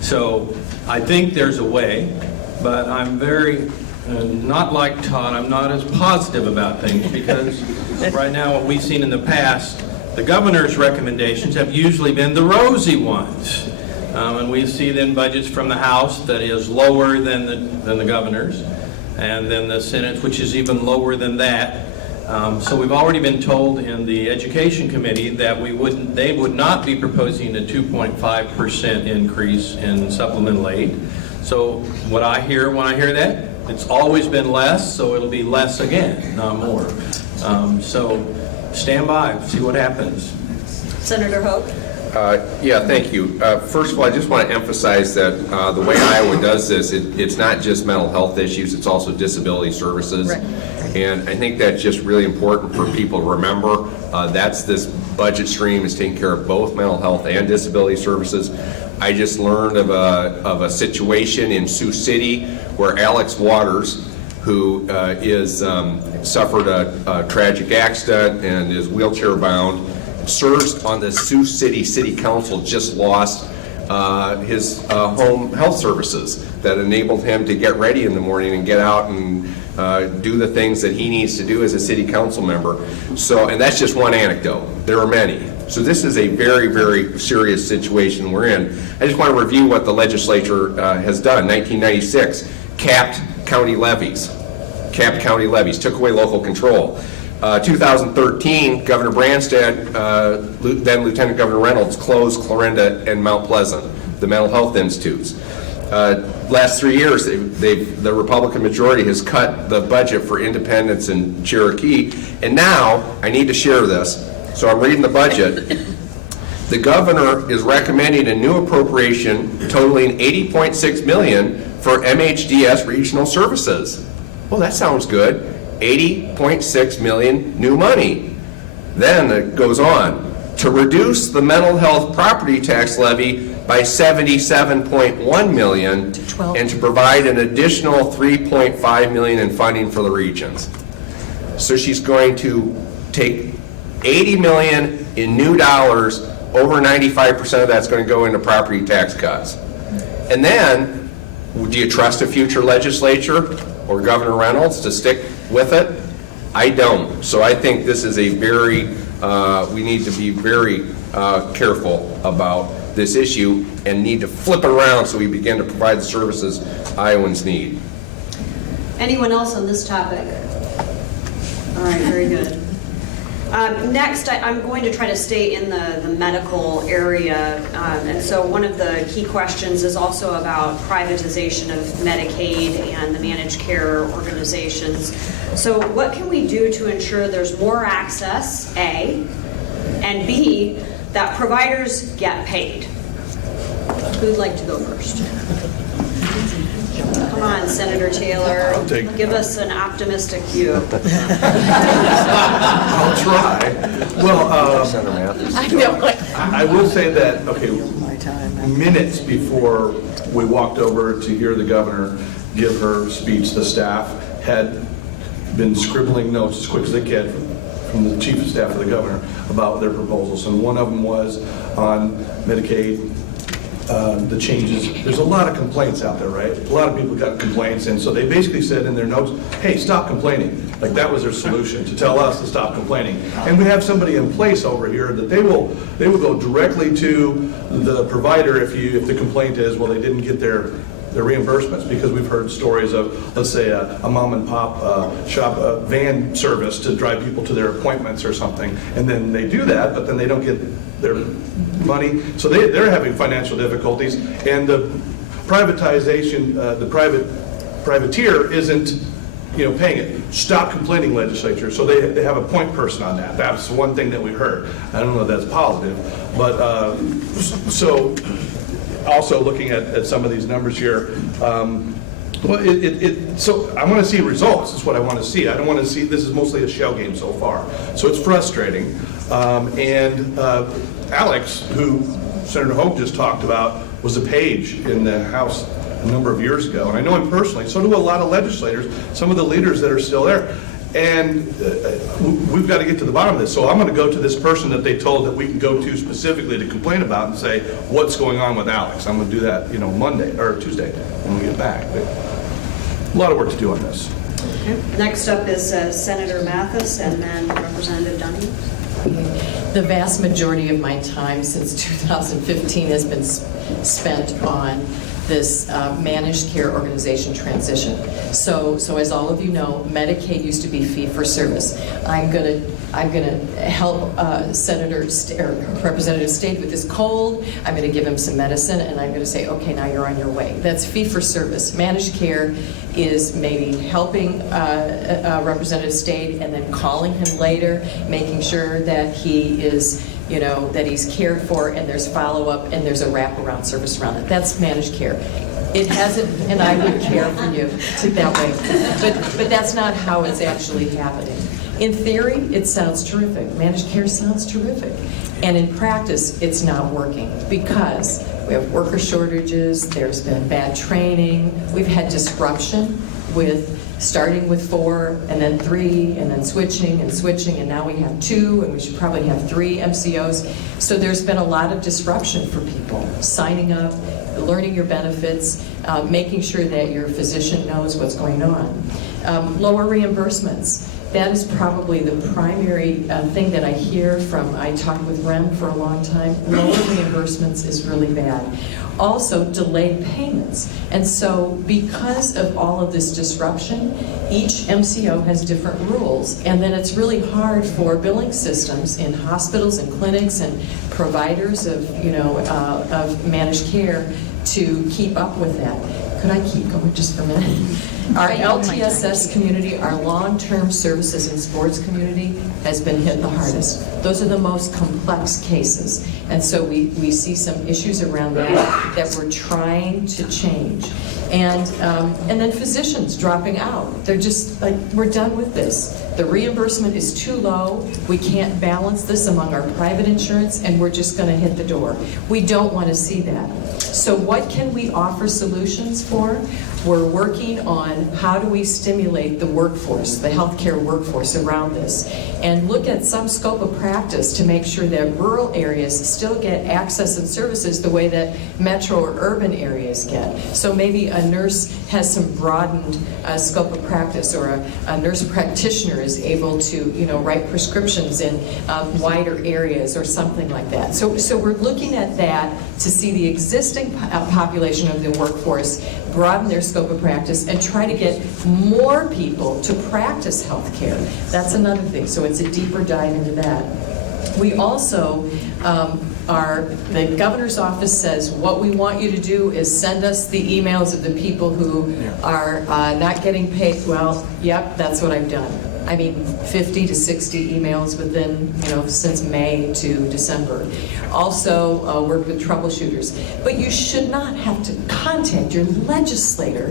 So I think there's a way, but I'm very, not like Todd, I'm not as positive about things, because right now what we've seen in the past, the governor's recommendations have usually been the rosy ones. And we see then budgets from the House that is lower than the governor's, and then the Senate, which is even lower than that. So we've already been told in the Education Committee that they would not be proposing a 2.5% increase in supplemental aid. So what I hear when I hear that, it's always been less, so it'll be less again, not more. So stand by, see what happens. Senator Hope. Yeah, thank you. First of all, I just want to emphasize that the way Iowa does this, it's not just mental health issues, it's also disability services. Right. And I think that's just really important for people to remember. That's this budget stream is taking care of both mental health and disability services. I just learned of a situation in Sioux City where Alex Waters, who suffered a tragic accident and is wheelchair bound, serves on the Sioux City Council, just lost his home health services that enabled him to get ready in the morning and get out and do the things that he needs to do as a city council member. So, and that's just one anecdote. There are many. So this is a very, very serious situation we're in. I just want to review what the legislature has done. 1996, capped county levies, took away local control. 2013, Governor Branstad, then Lieutenant Governor Reynolds, closed Clarinda and Mount Pleasant, the mental health institutes. Last 3 years, the Republican majority has cut the budget for Independence and Cherokee, and now, I need to share this, so I'm reading the budget. The governor is recommending a new appropriation totaling $80.6 million for MHDS regional services. Well, that sounds good. $80.6 million new money. Then it goes on to reduce the mental health property tax levy by $77.1 million and to provide an additional $3.5 million in funding for the regions. So she's going to take $80 million in new dollars over 95% of that's going to go into property tax cuts. And then, do you trust a future legislature or Governor Reynolds to stick with it? I don't. So I think this is a very, we need to be very careful about this issue and need to flip it around so we begin to provide the services Iowans need. Anyone else on this topic? All right, very good. Next, I'm going to try to stay in the medical area. And so one of the key questions is also about privatization of Medicaid and the managed care organizations. So what can we do to ensure there's more access, A, and B, that providers get paid? Who'd like to go first? Come on, Senator Taylor, give us an optimistic view. I'll try. Well, I will say that, okay, minutes before we walked over to hear the governor give her speech, the staff had been scribbling notes as quick as they could from the chief of staff of the governor about their proposals. And one of them was on Medicaid, the changes. There's a lot of complaints out there, right? A lot of people got complaints, and so they basically said in their notes, hey, stop complaining. Like that was their solution, to tell us to stop complaining. And we have somebody in place over here that they will go directly to the provider if the complaint is, well, they didn't get their reimbursements, because we've heard stories of, let's say, a mom and pop shop van service to drive people to their appointments or something, and then they do that, but then they don't get their money, so they're having financial difficulties, and the privatization, the privateer isn't, paying it. Stop complaining, legislature. So they have a point person on that. That's one thing that we heard. I don't know if that's positive, but so also looking at some of these numbers here. So I want to see results. Is what I want to see. I don't want to see. This is mostly a shell game so far. So it's frustrating. Alex, who Senator Hogue just talked about, was a page in the House a number of years ago, and I know him personally. So do a lot of legislators, some of the leaders that are still there. And we've got to get to the bottom of this. So I'm going to go to this person that they told that we can go to specifically to complain about and say, what's going on with Alex? I'm going to do that, Monday or Tuesday when we get back. But a lot of work to do on this. Okay. Next up is Senator Mathis and then Representative Dunning. The vast majority of my time since 2015 has been spent on this managed care organization transition. So as all of you know, Medicaid used to be fee-for-service. I'm gonna help Representative State with his cold. I'm gonna give him some medicine, and I'm gonna say, okay, now you're on your way. That's fee-for-service. Managed care is maybe helping Representative State and then calling him later, making sure that he is, that he's cared for, and there's follow-up, and there's a wraparound service around it. That's managed care. It hasn't, and I would care for you that way, but that's not how it's actually happening. In theory, it sounds terrific. Managed care sounds terrific. And in practice, it's not working because we have worker shortages, there's been bad training, we've had disruption with starting with 4 and then 3 and then switching, and now we have 2, and we should probably have 3 MCOs. So there's been a lot of disruption for people, signing up, learning your benefits, making sure that your physician knows what's going on. Lower reimbursements. That is probably the primary thing that I hear from, I talked with Rem for a long time, lower reimbursements is really bad. Also, delayed payments. And so because of all of this disruption, each MCO has different rules, and then it's really hard for billing systems in hospitals and clinics and providers of, of managed care to keep up with that. Could I keep going just for a minute? Our LTSS community, our long-term services and sports community, has been hit the hardest. Those are the most complex cases. And so we see some issues around that we're trying to change. And then physicians dropping out. They're just like, we're done with this. The reimbursement is too low. We can't balance this among our private insurance, and we're just going to hit the door. We don't want to see that. So what can we offer solutions for? We're working on how do we stimulate the workforce, the healthcare workforce around this, and look at some scope of practice to make sure that rural areas still get access and services the way that metro or urban areas get. So maybe a nurse has some broadened scope of practice, or a nurse practitioner is able to, write prescriptions in wider areas or something like that. So we're looking at that to see the existing population of the workforce broaden their scope of practice and try to get more people to practice healthcare. That's another thing. So it's a deeper dive into that. We also the governor's office says what we want you to do is send us the emails of the people who are not getting paid. Well, yep, that's what I've done. 50 to 60 emails within, since May to December. Also work with troubleshooters. But you should not have to contact your legislator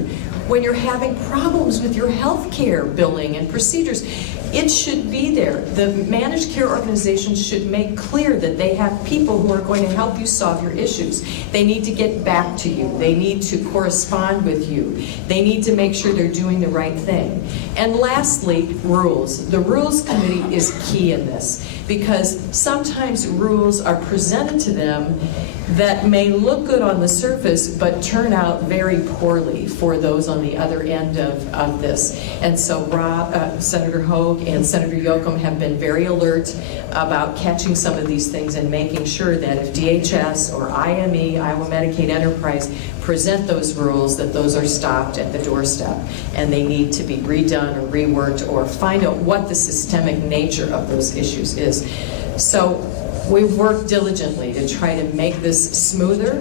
when you're having problems with your health care billing and procedures. It should be there. The managed care organizations should make clear that they have people who are going to help you solve your issues. They need to get back to you. They need to correspond with you. They need to make sure they're doing the right thing. And lastly, rules. The Rules Committee is key in this, because sometimes rules are presented to them that may look good on the surface but turn out very poorly for those on the other end of this. And so Senator Hogue and Senator Yoakum have been very alert about catching some of these things and making sure that if DHS or IME, Iowa Medicaid Enterprise, present those rules, that those are stopped at the doorstep and they need to be redone or reworked, or find out what the systemic nature of those issues is. So we've worked diligently to try to make this smoother.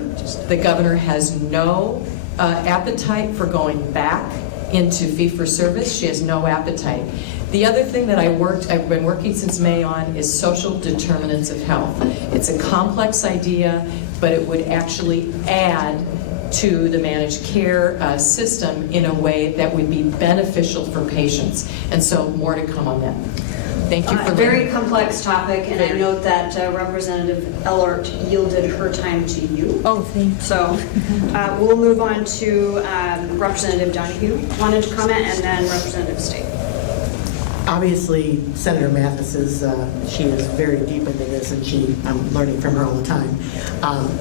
The governor has no appetite for going back into fee-for-service. She has no appetite. The other thing that I've been working since May on is social determinants of health. It's a complex idea, but it would actually add to the managed care system in a way that would be beneficial for patients. And so more to come on that. Thank you for very complex topic, and I note that Representative Ellert yielded her time to you. Oh, thanks. So we'll move on to Representative Donahue wanted to comment, and then Representative State. Obviously, Senator Mathis she is very deep into this, and I'm learning from her all the time.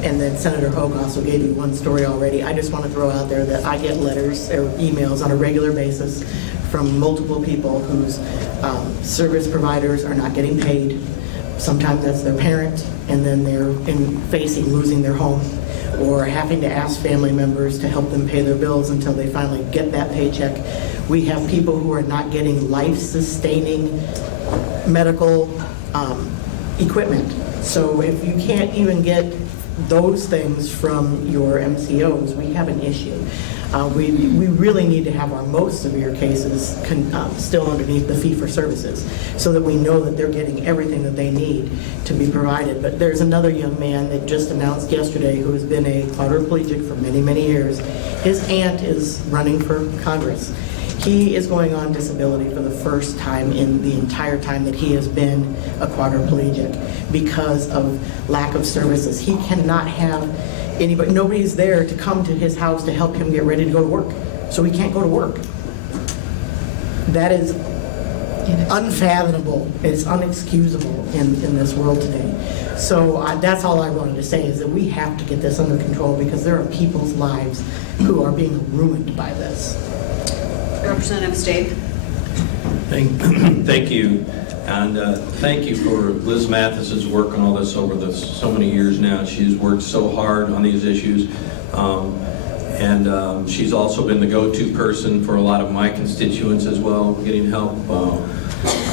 And then Senator Hogue also gave you one story already. I just want to throw out there that I get letters or emails on a regular basis from multiple people whose service providers are not getting paid. Sometimes that's their parent, and then they're facing losing their home, or having to ask family members to help them pay their bills until they finally get that paycheck. We have people who are not getting life-sustaining medical equipment. So if you can't even get those things from your MCOs, we have an issue. We really need to have our most severe cases still underneath the fee-for-services, so that we know that they're getting everything that they need to be provided. But there's another young man that just announced yesterday who has been a quadriplegic for many, many years. His aunt is running for Congress. He is going on disability for the first time in the entire time that he has been a quadriplegic because of lack of services. He cannot have anybody, nobody's there to come to his house to help him get ready to go to work. So he can't go to work. That is unfathomable. It's unexcusable in this world today. So that's all I wanted to say, is that we have to get this under control, because there are people's lives who are being ruined by this. Representative State. Thank you. And thank you for Liz Mathis's work on all this over so many years now. She's worked so hard on these issues. And she's also been the go-to person for a lot of my constituents as well, getting help.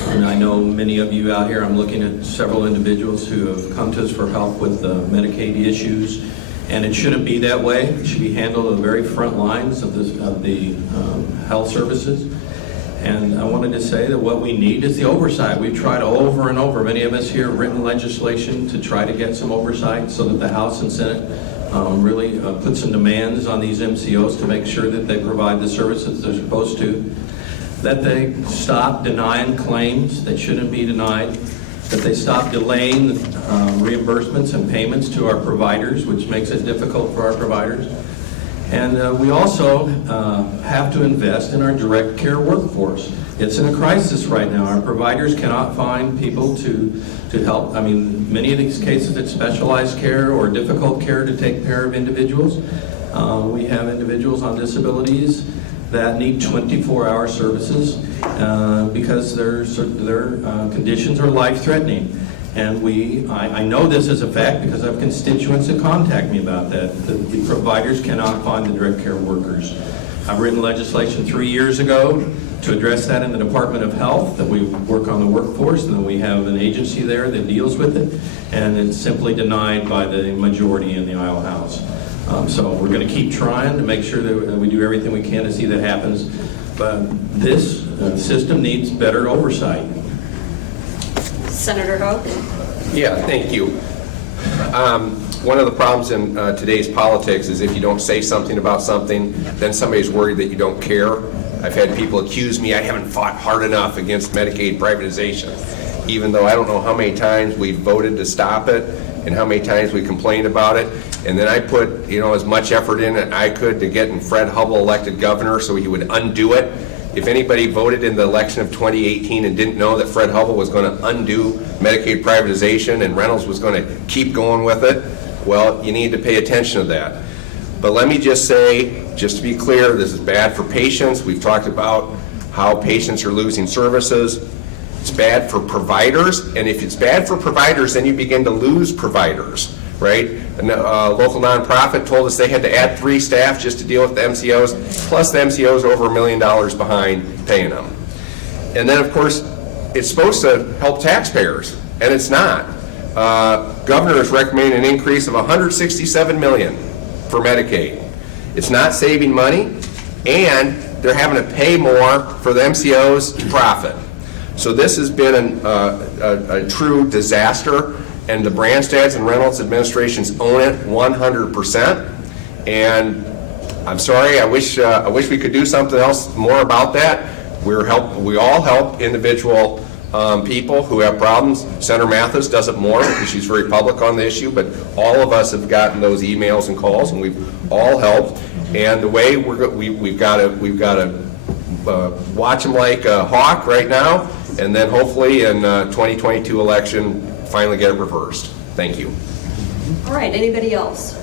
And I know many of you out here, I'm looking at several individuals who have come to us for help with Medicaid issues. And it shouldn't be that way. It should be handled at the very front lines of the health services. And I wanted to say that what we need is the oversight. We've tried over and over, many of us here, written legislation to try to get some oversight so that the House and Senate really put some demands on these MCOs to make sure that they provide the services they're supposed to, that they stop denying claims that shouldn't be denied, that they stop delaying reimbursements and payments to our providers, which makes it difficult for our providers. And we also have to invest in our direct care workforce. It's in a crisis right now. Our providers cannot find people to help. I mean, many of these cases it's specialized care or difficult care to take care of individuals. We have individuals on disabilities that need 24-hour services because their conditions are life-threatening. And I know this is a fact because I have constituents that contact me about that. The providers cannot find the direct care workers. I've written legislation 3 years ago to address that in the Department of Health, that we work on the workforce, and then we have an agency there that deals with it, and it's simply denied by the majority in the Iowa House. So we're going to keep trying to make sure that we do everything we can to see that happens, but this system needs better oversight. Senator Hogue? Yeah, thank you. One of the problems in today's politics is if you don't say something about something, then somebody's worried that you don't care. I've had people accuse me I haven't fought hard enough against Medicaid privatization, even though I don't know how many times we voted to stop it and how many times we complained about it. And then I put, as much effort in as I could to getting Fred Hubbell elected governor so he would undo it. If anybody voted in the election of 2018 and didn't know that Fred Hubbell was going to undo Medicaid privatization and Reynolds was going to keep going with it, well, you need to pay attention to that. But let me just say, just to be clear, this is bad for patients. We've talked about how patients are losing services. It's bad for providers, and if it's bad for providers, then you begin to lose providers, right? A local nonprofit told us they had to add 3 staff just to deal with the MCOs, plus the MCOs over $1 million behind paying them. And then, of course, it's supposed to help taxpayers, and it's not. Governor is recommending an increase of $167 million for Medicaid. It's not saving money, and they're having to pay more for the MCOs to profit. So this has been a true disaster, and the Branstad's and Reynolds administrations own it 100%. And I'm sorry, I wish we could do something else more about that. We all help individual people who have problems. Senator Mathis does it more because she's very public on the issue, but all of us have gotten those emails and calls, and we've all helped. And the way we've got to watch them like a hawk right now, and then hopefully in 2022 election finally get it reversed. Thank you. All right, anybody else?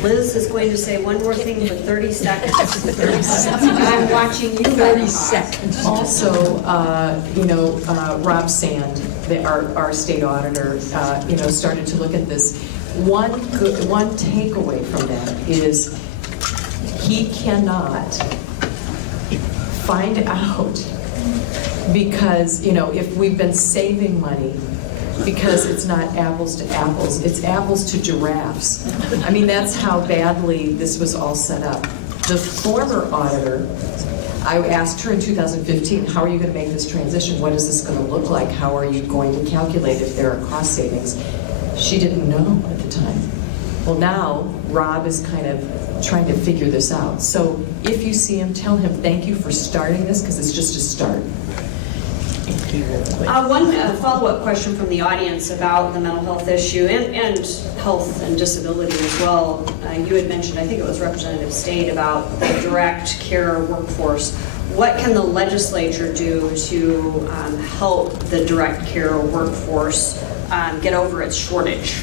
Liz is going to say one more thing for 30 seconds. 30 seconds. I'm watching you. 30 seconds. Also, Rob Sand, our state auditor, started to look at this. One takeaway from that is he cannot find out because, if we've been saving money, because it's not apples to apples, it's apples to giraffes. I mean, that's how badly this was all set up. The former auditor, I asked her in 2015, how are you going to make this transition? What is this going to look like? How are you going to calculate if there are cost savings? She didn't know at the time. Well, now Rob is kind of trying to figure this out. So if you see him, tell him thank you for starting this, because it's just a start. One follow-up question from the audience about the mental health issue and health and disability as well. You had mentioned, I think it was Representative State, about the direct care workforce. What can the legislature do to help the direct care workforce get over its shortage?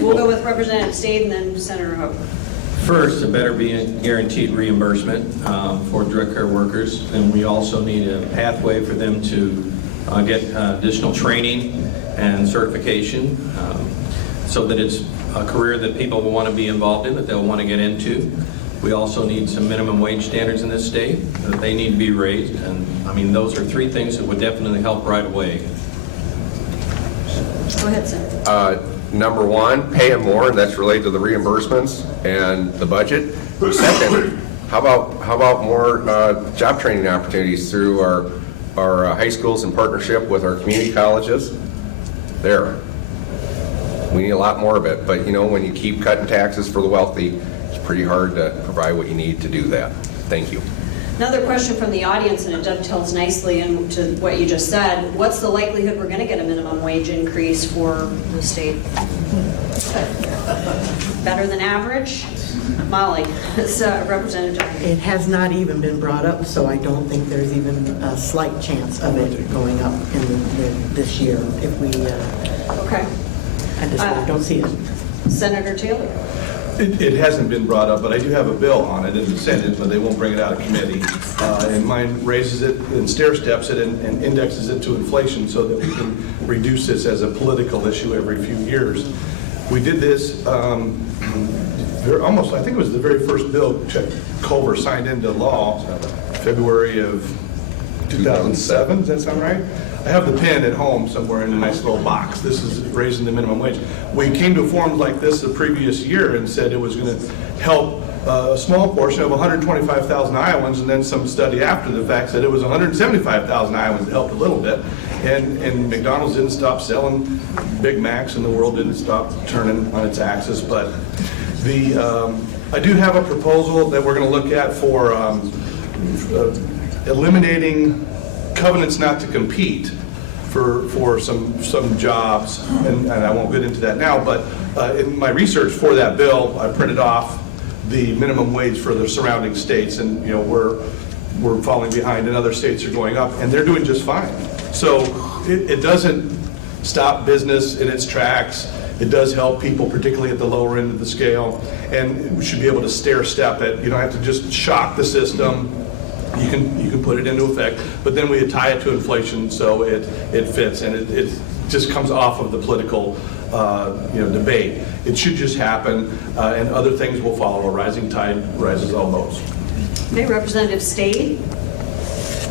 We'll go with Representative State and then Senator Hogue. First, there better be a guaranteed reimbursement for direct care workers, and we also need a pathway for them to get additional training and certification so that it's a career that people will want to be involved in, that they'll want to get into. We also need some minimum wage standards in this state, that they need to be raised, and I mean, those are 3 things that would definitely help right away. Go ahead, Senator. Number 1, pay them more, and that's related to the reimbursements and the budget. Second, how about more job training opportunities through our our high schools in partnership with our community colleges. There. We need a lot more of it, but you know, when you keep cutting taxes for the wealthy, it's pretty hard to provide what you need to do that. Thank you. Another question from the audience, and it dovetails nicely into what you just said. What's the likelihood we're going to get a minimum wage increase for the state? Better than average? Molly, Representative Jones. It has not even been brought up, so I don't think there's even a slight chance of it going up in this year if we, Okay. I just don't see it. Senator Taylor. It hasn't been brought up, but I do have a bill on it in the Senate, but they won't bring it out of committee. And mine raises it and stair steps it and indexes it to inflation so that we can reduce this as a political issue every few years. We did this almost, I think it was the very first bill Chuck Culver signed into law, February of 2007. Does that sound right? I have the pen at home somewhere in a nice little box. This is raising the minimum wage. We came to forums like this the previous year and said it was going to help a small portion of 125,000 Iowans, and then some study after the fact said it was 175,000 Iowans that helped a little bit. And McDonald's didn't stop selling Big Macs, and the world didn't stop turning on its axis. But I do have a proposal that we're going to look at for eliminating covenants not to compete for some jobs, and I won't get into that now, but in my research for that bill, I printed off the minimum wage for the surrounding states, and you know, we're falling behind and other states are going up, and they're doing just fine. So it doesn't stop business in its tracks. It does help people, particularly at the lower end of the scale, and we should be able to stair step it. You don't have to just shock the system. You can put it into effect, but then we tie it to inflation so it fits, and it just comes off of the political debate. It should just happen, and other things will follow. A rising tide rises all boats. Okay, Representative Stade.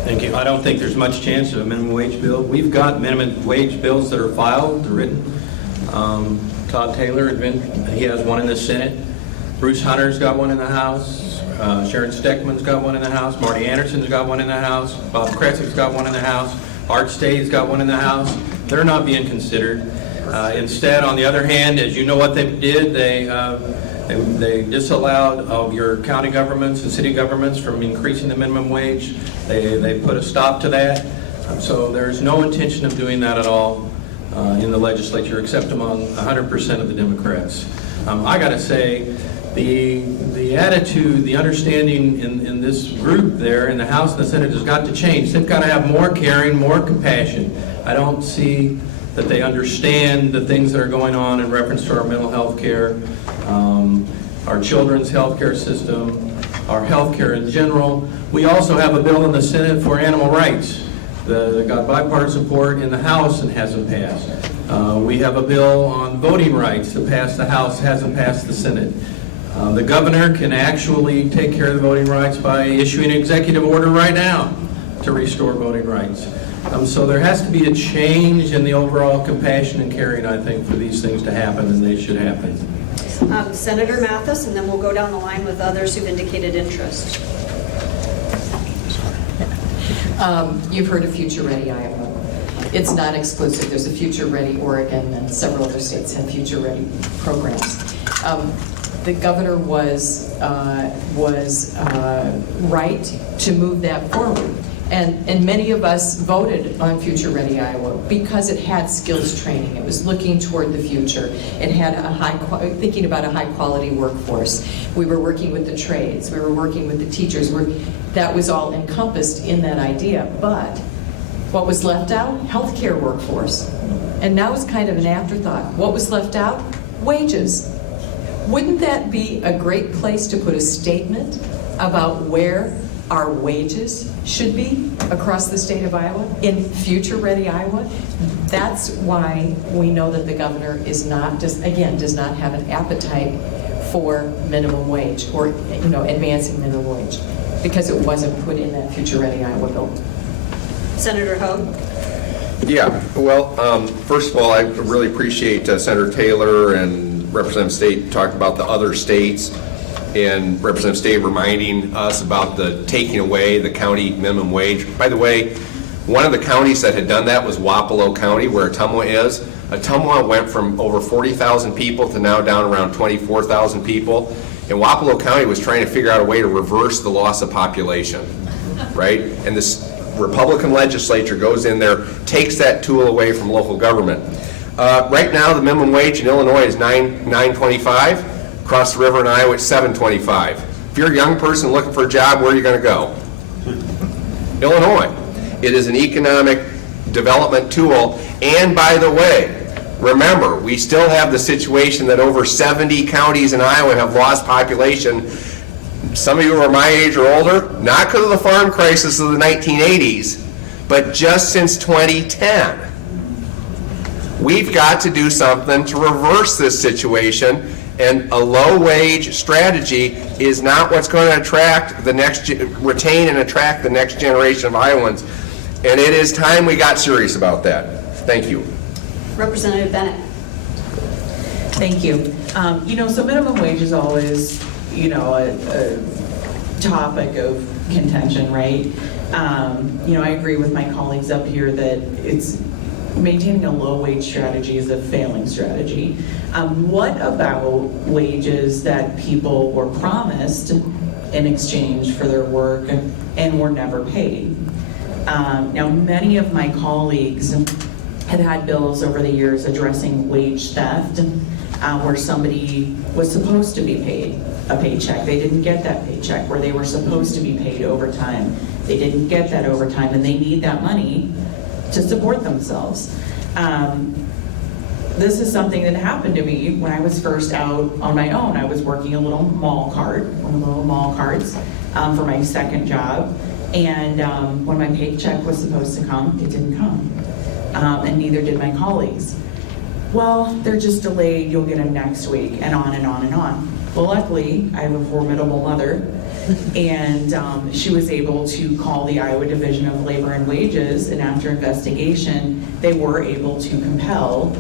Thank you. I don't think there's much chance of a minimum wage bill. We've got minimum wage bills that are filed, they're written. Todd Taylor, he has one in the Senate. Bruce Hunter's got one in the House. Sharon Steckman's got one in the House. Marty Anderson's got one in the House. Bob Kresick's got one in the House. Art Stade's got one in the House. They're not being considered. Instead, on the other hand, as you know what they did, they disallowed all your county governments and city governments from increasing the minimum wage. They put a stop to that. So there's no intention of doing that at all in the legislature, except among 100% of the Democrats. I got to say, the attitude, the understanding in this group there in the House and the Senate has got to change. They've got to have more caring, more compassion. I don't see that they understand the things that are going on in reference to our mental health care, our children's health care system, our health care in general. We also have a bill in the Senate for animal rights that got bipartisan support in the House and hasn't passed. We have a bill on voting rights that passed the House, hasn't passed the Senate. The governor can actually take care of the voting rights by issuing an executive order right now to restore voting rights. So there has to be a change in the overall compassion and caring, I think, for these things to happen, and they should happen. Senator Mathis, and then we'll go down the line with others who've indicated interest. You've heard of Future Ready Iowa. It's not exclusive. There's a Future Ready Oregon, and several other states have Future Ready programs. The governor was right to move that forward. And many of us voted on Future Ready Iowa because it had skills training. It was looking toward the future. It had thinking about a high-quality workforce. We were working with the trades. We were working with the teachers. That was all encompassed in that idea. But what was left out? Healthcare workforce. And now it's kind of an afterthought. What was left out? Wages. Wouldn't that be a great place to put a statement about where our wages should be across the state of Iowa, in Future Ready Iowa? That's why we know that the governor does not have an appetite for minimum wage or advancing minimum wage, because it wasn't put in that Future Ready Iowa bill. Senator Hogue. Yeah, well, first of all, I really appreciate Senator Taylor and Representative Stade talked about the other states, and Representative Stade reminding us about the taking away the county minimum wage. By the way, One of the counties that had done that was Wapello County, where Ottumwa is. Ottumwa went from over 40,000 people to now down around 24,000 people. And Wapello County was trying to figure out a way to reverse the loss of population, right? And this Republican legislature goes in there, takes that tool away from local government. Right now, the minimum wage in Illinois is $9.25. Across the river in Iowa, it's $7.25. If you're a young person looking for a job, where are you going to go? Illinois. It is an economic development tool. And by the way, remember, we still have the situation that over 70 counties in Iowa have lost population. Some of you are my age or older, not because of the farm crisis of the 1980s, but just since 2010. We've got to do something to reverse this situation, and a low-wage strategy is not what's going to attract the next, retain and attract the next generation of Iowans. And it is time we got serious about that. Thank you. Representative Bennet. Thank you. So minimum wage is always, a topic of contention, right? I agree with my colleagues up here that it's maintaining a low wage strategy is a failing strategy. What about wages that people were promised in exchange for their work and were never paid? Now, many of my colleagues have had bills over the years addressing wage theft, where somebody was supposed to be paid a paycheck. They didn't get that paycheck, where they were supposed to be paid overtime. They didn't get that overtime, and they need that money to support themselves. This is something that happened to me when I was first out on my own. I was working a little mall cart, one of the little mall carts, for my second job. And when my paycheck was supposed to come, it didn't come. And neither did my colleagues. Well, they're just delayed, you'll get them next week, and on and on and on. Well, luckily, I have a formidable mother, and she was able to call the Iowa Division of Labor and Wages, and after investigation, they were able to compel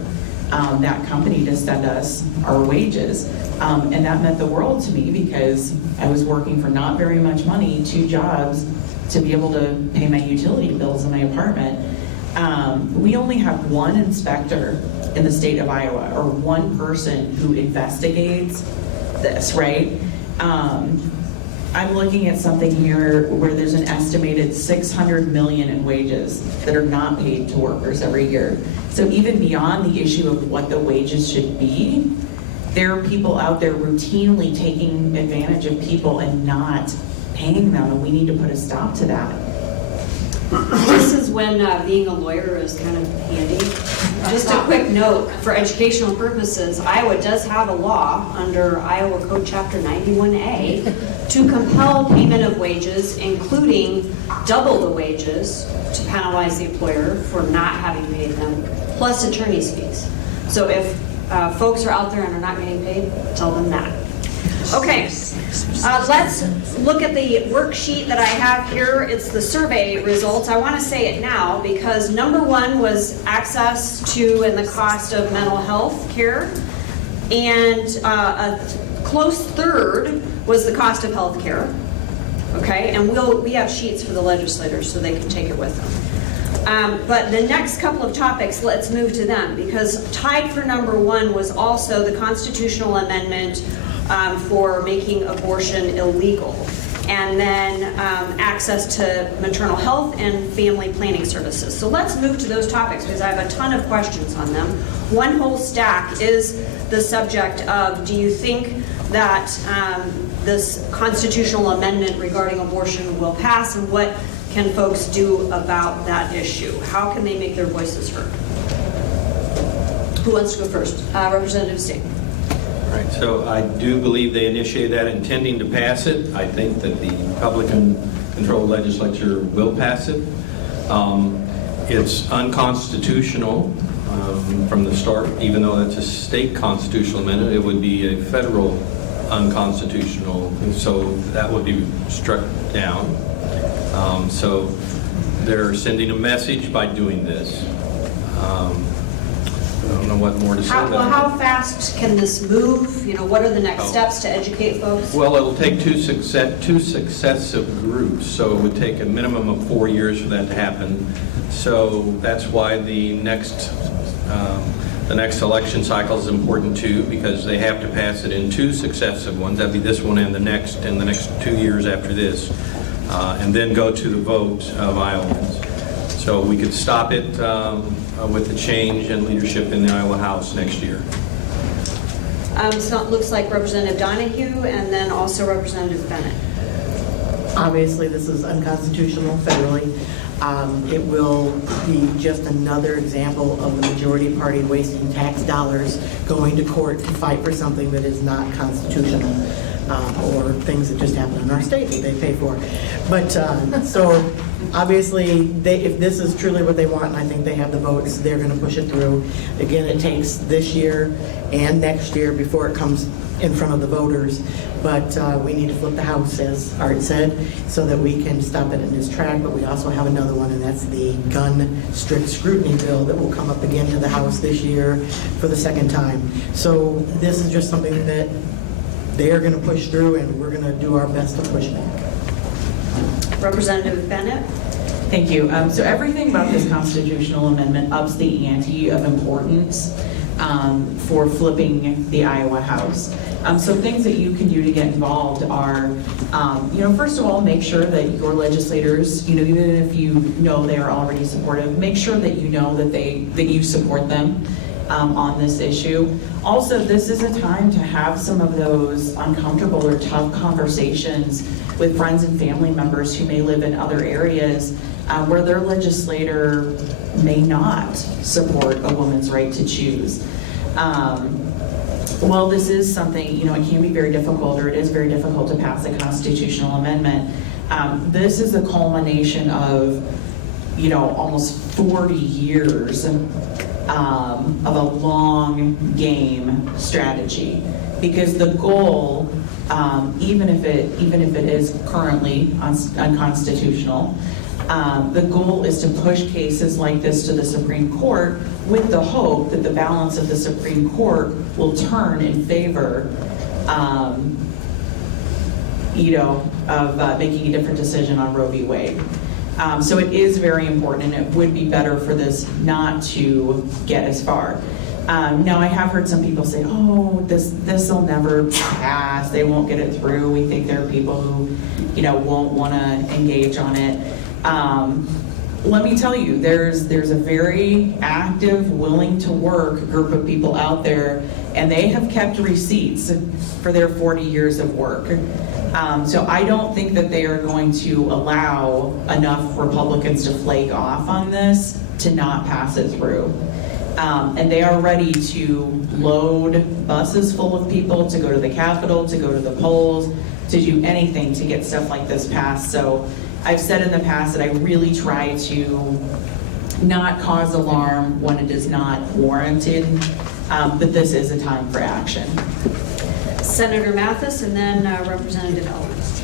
that company to send us our wages. And that meant the world to me, because I was working for not very much money, 2 jobs, to be able to pay my utility bills in my apartment. We only have one inspector in the state of Iowa, or one person who investigates this, right? I'm looking at something here where there's an estimated $600 million in wages that are not paid to workers every year. So even beyond the issue of what the wages should be, there are people out there routinely taking advantage of people and not paying them, and we need to put a stop to that. This is when being a lawyer is kind of handy. Just a quick note, for educational purposes, Iowa does have a law under Iowa Code Chapter 91A to compel payment of wages, including double the wages, to penalize the employer for not having paid them, plus attorney's fees. So if folks are out there and are not getting paid, tell them that. Okay, let's look at the worksheet that I have here. It's the survey results. I want to say it now because number 1 was access to and the cost of mental health care, and a close third was the cost of health care. Okay, and we have sheets for the legislators so they can take it with them. But the next couple of topics, let's move to them, because tied for number 1 was also the constitutional amendment for making abortion illegal, and then access to maternal health and family planning services. So let's move to those topics because I have a ton of questions on them. One whole stack is the subject of, do you think that this constitutional amendment regarding abortion will pass, and what can folks do about that issue? How can they make their voices heard? Who wants to go first? Representative Sting. Right, so I do believe they initiated that intending to pass it. I think that the Republican-controlled legislature will pass it. It's unconstitutional from the start, even though that's a state constitutional amendment. It would be a federal unconstitutional, so that would be struck down. So they're sending a message by doing this. I don't know know what more to say Well, about how fast can this move? You know, what are the next steps to educate folks? Well, it'll take two successive groups, so it would take a minimum of 4 years for that to happen. So that's why the next election cycle is important too, because they have to pass it in two successive ones. That'd be this one and the next 2 years after this, and then go to the vote of Iowans. So we could stop it with the change in leadership in the Iowa House next year. So it looks like Representative Donahue and then also Representative Bennet. Obviously, this is unconstitutional federally. It will be just another example of the majority party wasting tax dollars going to court to fight for something that is not constitutional, or things that just happen in our state that they pay for. But, so, obviously, if this is truly what they want, and I think they have the votes, they're going to push it through. Again, it takes this year and next year before it comes in front of the voters. But we need to flip the House, as Art said, so that we can stop it in its track. But we also have another one, and that's the gun strict scrutiny bill that will come up again to the House this year for the second time. So this is just something that they are going to push through, and we're going to do our best to push back. Representative Bennet? Thank you. So everything about this constitutional amendment ups the ante of importance for flipping the Iowa House. So things that you can do to get involved are, first of all, make sure that your legislators, even if you know they are already supportive, make sure that you know that you support them on this issue. Also, this is a time to have some of those uncomfortable or tough conversations with friends and family members who may live in other areas where their legislator may not support a woman's right to choose. Well, this is something, it can be very difficult, or it is very difficult to pass a constitutional amendment. This is a culmination of, almost 40 years of a long game strategy. Because the goal, even if it is currently unconstitutional, the goal is to push cases like this to the Supreme Court with the hope that the balance of the Supreme Court will turn in favor, of making a different decision on Roe v. Wade. So it is very important, and it would be better for this not to get as far. Now, I have heard some people say, oh, this will never pass, they won't get it through, we think there are people who, won't want to engage on it. Let me tell you, there's a very active, willing to work group of people out there, and they have kept receipts for their 40 years of work. So I don't think that they are going to allow enough Republicans to flake off on this to not pass it through. And they are ready to load buses full of people to go to the Capitol, to go to the polls, to do anything to get stuff like this passed. So I've said in the past that I really try to not cause alarm when it is not warranted, but this is a time for action. Senator Mathis and then Representative Ellers.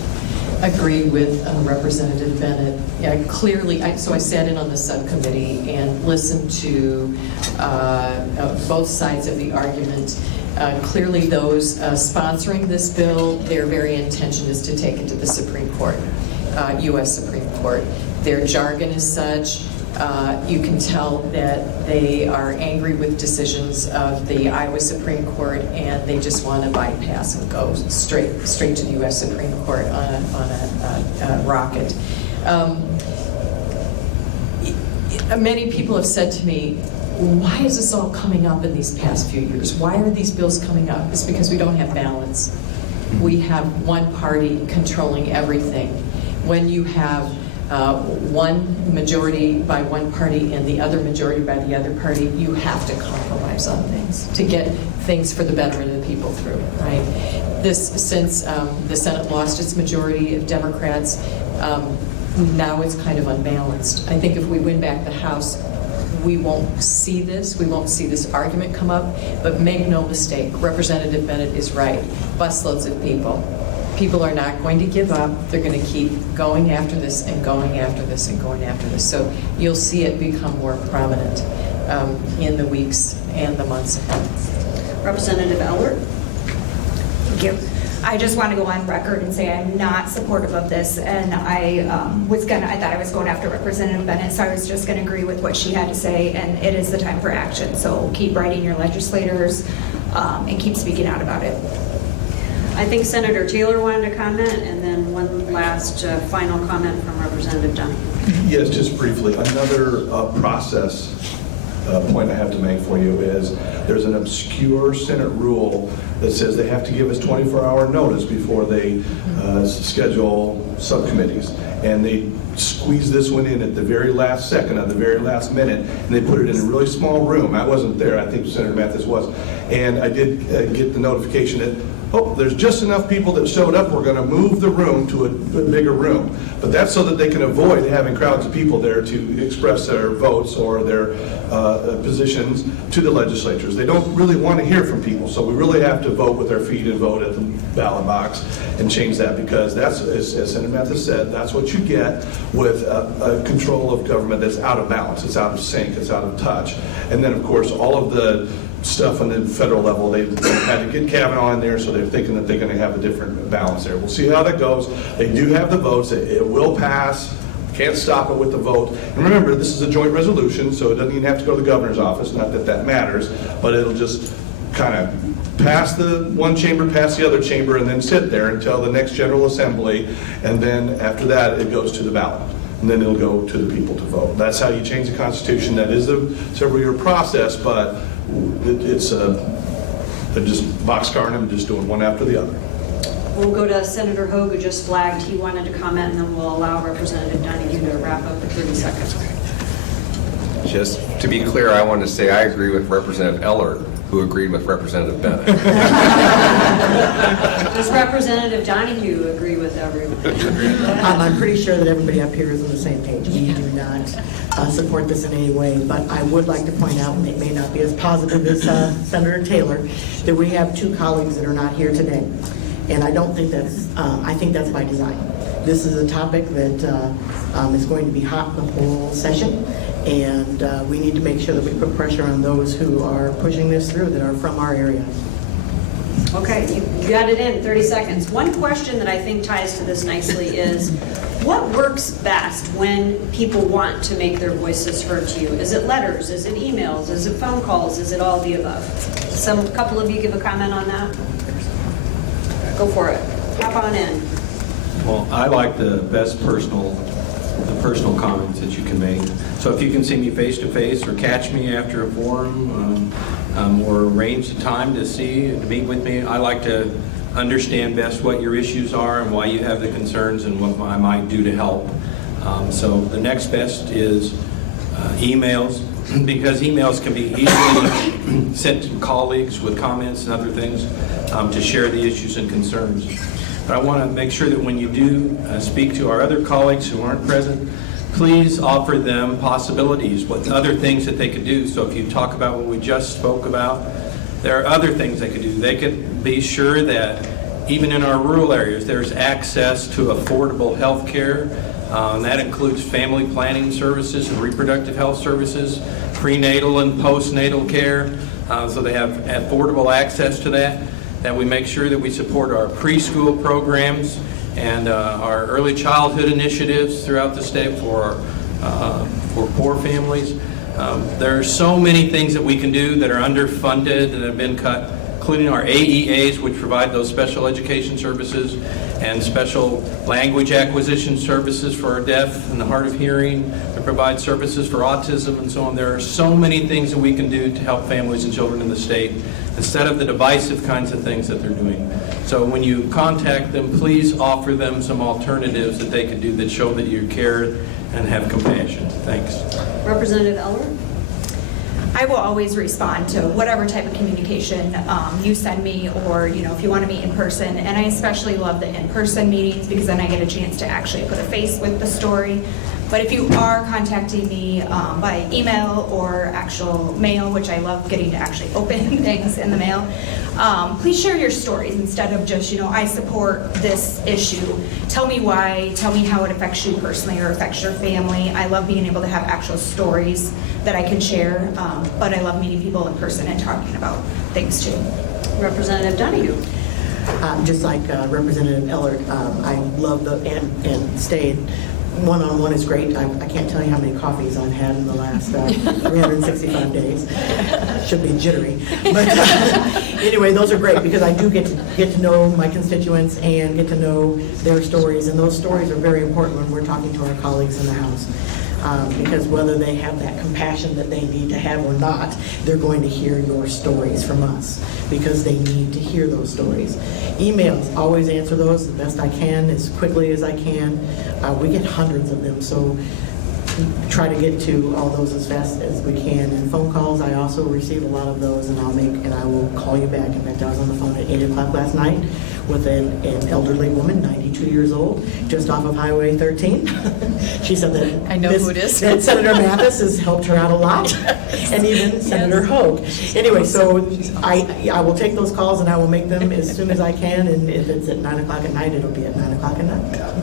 Agree with Representative Bennet. Yeah, clearly, so I sat in on the subcommittee and listened to both sides of the argument. Clearly, those sponsoring this bill, their very intention is to take it to the Supreme Court, U.S. Supreme Court. Their jargon is such. You can tell that they are angry with decisions of the Iowa Supreme Court, and they just want to bypass and go straight to the U.S. Supreme Court on a rocket. Many people have said to me, why is this all coming up in these past few years? Why are these bills coming up? It's because we don't have balance. We have one party controlling everything. When you have one majority by one party and the other majority by the other party, you have to compromise on things to get things for the betterment of the people through, right? Since the Senate lost its majority of Democrats, now it's kind of unbalanced. I think if we win back the House, we won't see this argument come up, but make no mistake, Representative Bennet is right. Busloads of people. People are not going to give up. They're going to keep going after this and going after this and going after this. So you'll see it become more prominent. in the weeks and the months ahead. Representative Eller? Thank you. I just want to go on record and say I'm not supportive of this, and I thought I was going after Representative Bennet, so I was just going to agree with what she had to say, and it is the time for action. So keep writing your legislators and keep speaking out about it. I think Senator Taylor wanted to comment, and then one last final comment from Representative Dunn. Yes, just briefly, another process point I have to make for you is there's an obscure Senate rule that says they have to give us 24-hour notice before they schedule subcommittees. And they squeeze this one in at the very last second, at the very last minute, and they put it in a really small room. I wasn't there, I think Senator Mathis was. And I did get the notification that, oh, there's just enough people that showed up, we're going to move the room to a bigger room. But that's so that they can avoid having crowds of people there to express their votes or their positions to the legislatures. They don't really want to hear from people, so we really have to vote with our feet and vote at the ballot box and change that, because that's, as Senator Mathis said, that's what you get with a control of government that's out of balance, it's out of sync, it's out of touch. And then, of course, all of the stuff on the federal level, they had to get Kavanaugh in there, so they're thinking that they're going to have a different balance there. We'll see how that goes. They do have the votes. It will pass. Can't stop it with the vote. And remember, this is a joint resolution, so it doesn't even have to go to the governor's office. Not that that matters, but it'll just kind of pass the one chamber, pass the other chamber, and then sit there until the next General Assembly, and then after that, it goes to the ballot. And then it'll go to the people to vote. That's how you change the Constitution. That is a several-year process, but it's they're just boxcarring them, just doing one after the other. We'll go to Senator Hogue, who just flagged. He wanted to comment, and then we'll allow Representative Donahue to wrap up in 30 seconds. Just to be clear, I want to say I agree with Representative Eller, who agreed with Representative Bennet. Does Representative Donahue agree with everyone? I'm pretty sure that everybody up here is on the same page. We do not support this in any way, but I would like to point out, and it may not be as positive as Senator Taylor, that we have two colleagues that are not here today. And I don't think that's, I think that's by design. This is a topic that is going to be hot the whole session, and we need to make sure that we put pressure on those who are pushing this through that are from our area. Okay, you got it in 30 seconds. One question that I think ties to this nicely is, what works best when people want to make their voices heard to you? Is it letters? Is it emails? Is it phone calls? Is it all the above? A couple of you give a comment on that? Go for it. Hop on in. Well, I like the personal comments that you can make. So if you can see me face to face or catch me after a forum or arrange the time to meet with me, I like to understand best what your issues are and why you have the concerns and what I might do to help. So the next best is emails, because emails can be easily sent to colleagues with comments and other things to share the issues and concerns. But I want to make sure that when you do speak to our other colleagues who aren't present, please offer them possibilities, what other things that they could do. So if you talk about what we just spoke about, there are other things they could do. They could be sure that even in our rural areas, there's access to affordable health care. That includes family planning services and reproductive health services, prenatal and postnatal care, so they have affordable access to that. That we make sure that we support our preschool programs and our early childhood initiatives throughout the state for poor families. There are so many things that we can do that are underfunded and have been cut, including our AEAs, which provide those special education services, and special language acquisition services for our deaf and the hard of hearing, that provide services for autism and so on. There are so many things that we can do to help families and children in the state, instead of the divisive kinds of things that they're doing. So when you contact them, please offer them some alternatives that they can do that show that you care and have compassion. Thanks. Representative Eller? I will always respond to whatever type of communication you send me, or if you want to meet in person. And I especially love the in-person meetings, because then I get a chance to actually put a face with the story. But if you are contacting me by email or actual mail, which I love getting to actually open things in the mail, please share your stories instead of just, I support this issue. Tell me why, tell me how it affects you personally or affects your family. I love being able to have actual stories that I can share, but I love meeting people in person and talking about things too. Representative Donahue. Just like Representative Ellert, I love and stayed. One-on-one is great. I can't tell you how many coffees I've had in the last 365 days. Should be jittery. But anyway, those are great because I do get to know my constituents and get to know their stories. And those stories are very important when we're talking to our colleagues in the House. Because whether they have that compassion that they need to have or not, they're going to hear your stories from us because they need to hear those stories. Emails, always answer those the best I can, as quickly as I can. We get hundreds of them, so try to get to all those as fast as we can. And phone calls, I also receive a lot of those, and I will call you back. In fact, I was on the phone at 8 o'clock last night with an elderly woman, 92 years old, just off of Highway 13. She said that I know who it is. that Senator Mathis has helped her out a lot, and even Senator Hogue. Anyway, so I will take those calls and I will make them as soon as I can, and if it's at 9 o'clock at night, it'll be at 9 o'clock at night.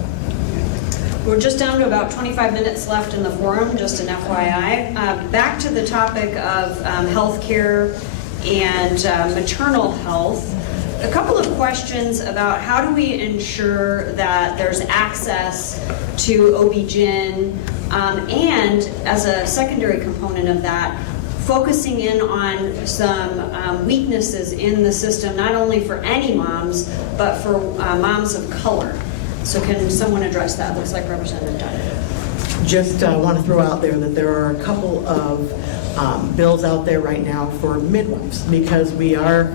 We're just down to about 25 minutes left in the forum, just an FYI. Back to the topic of health care and maternal health. A couple of questions about how do we ensure that there's access to OB-GYN, and as a secondary component of that, focusing in on some weaknesses in the system, not only for any moms, but for moms of color. So can someone address that? Looks like Representative Dunn. Just want to throw out there that there are a couple of bills out there right now for midwives because we are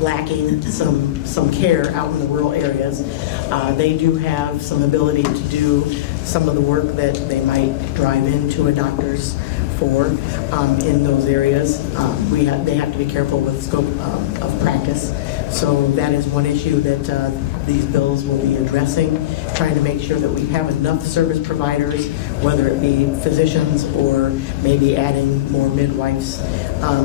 lacking some care out in the rural areas. They do have some ability to do some of the work that they might drive into a doctor's for in those areas. They have to be careful with scope of practice. So that is one issue that these bills will be addressing, trying to make sure that we have enough service providers, whether it be physicians or maybe adding more midwives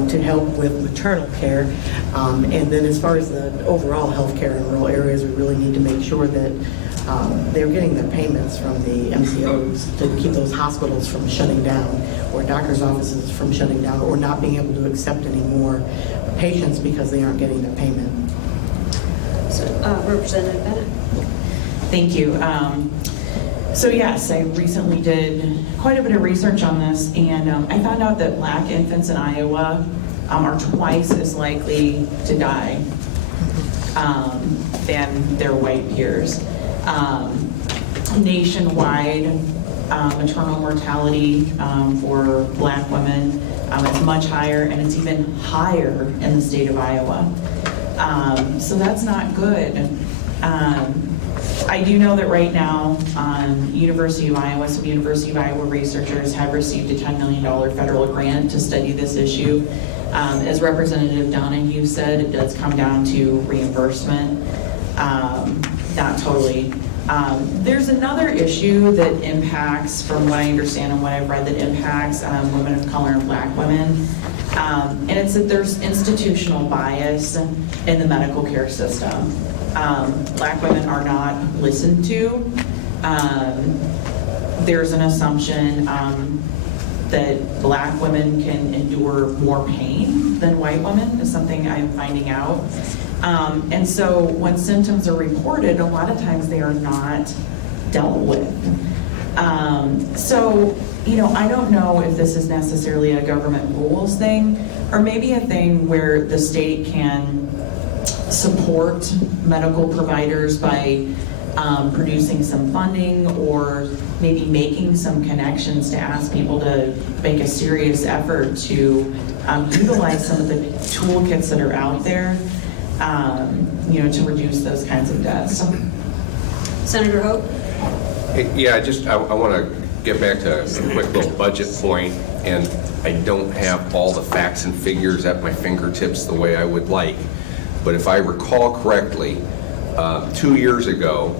to help with maternal care. And then as far as the overall health care in rural areas, we really need to make sure that they're getting their payments from the MCOs to keep those hospitals from shutting down or doctors' offices from shutting down or not being able to accept any more patients because they aren't getting their payment. So, Representative Bennet. Thank you. So yes, I recently did quite a bit of research on this, and I found out that Black infants in Iowa are twice as likely to die than their white peers. Nationwide, maternal mortality for Black women is much higher, and it's even higher in the state of Iowa. So that's not good. I do know that right now, University of Iowa, some University of Iowa researchers have received a $10 million federal grant to study this issue. As Representative Donahue said, it does come down to reimbursement, not totally. There's another issue that impacts, from what I understand and what I've read, that impacts women of color and Black women. And it's that there's institutional bias in the medical care system. Black women are not listened to. There's an assumption that Black women can endure more pain than white women, is something I'm finding out. And so when symptoms are reported, a lot of times they are not dealt with. So, I don't know if this is necessarily a government rules thing, or maybe a thing where the state can support medical providers by producing some funding, or maybe making some connections to ask people to make a serious effort to utilize some of the toolkits that are out there, to reduce those kinds of deaths. Senator Hogue? Yeah, I want to get back to a quick little budget point, and I don't have all the facts and figures at my fingertips the way I would like. But if I recall correctly, 2 years ago,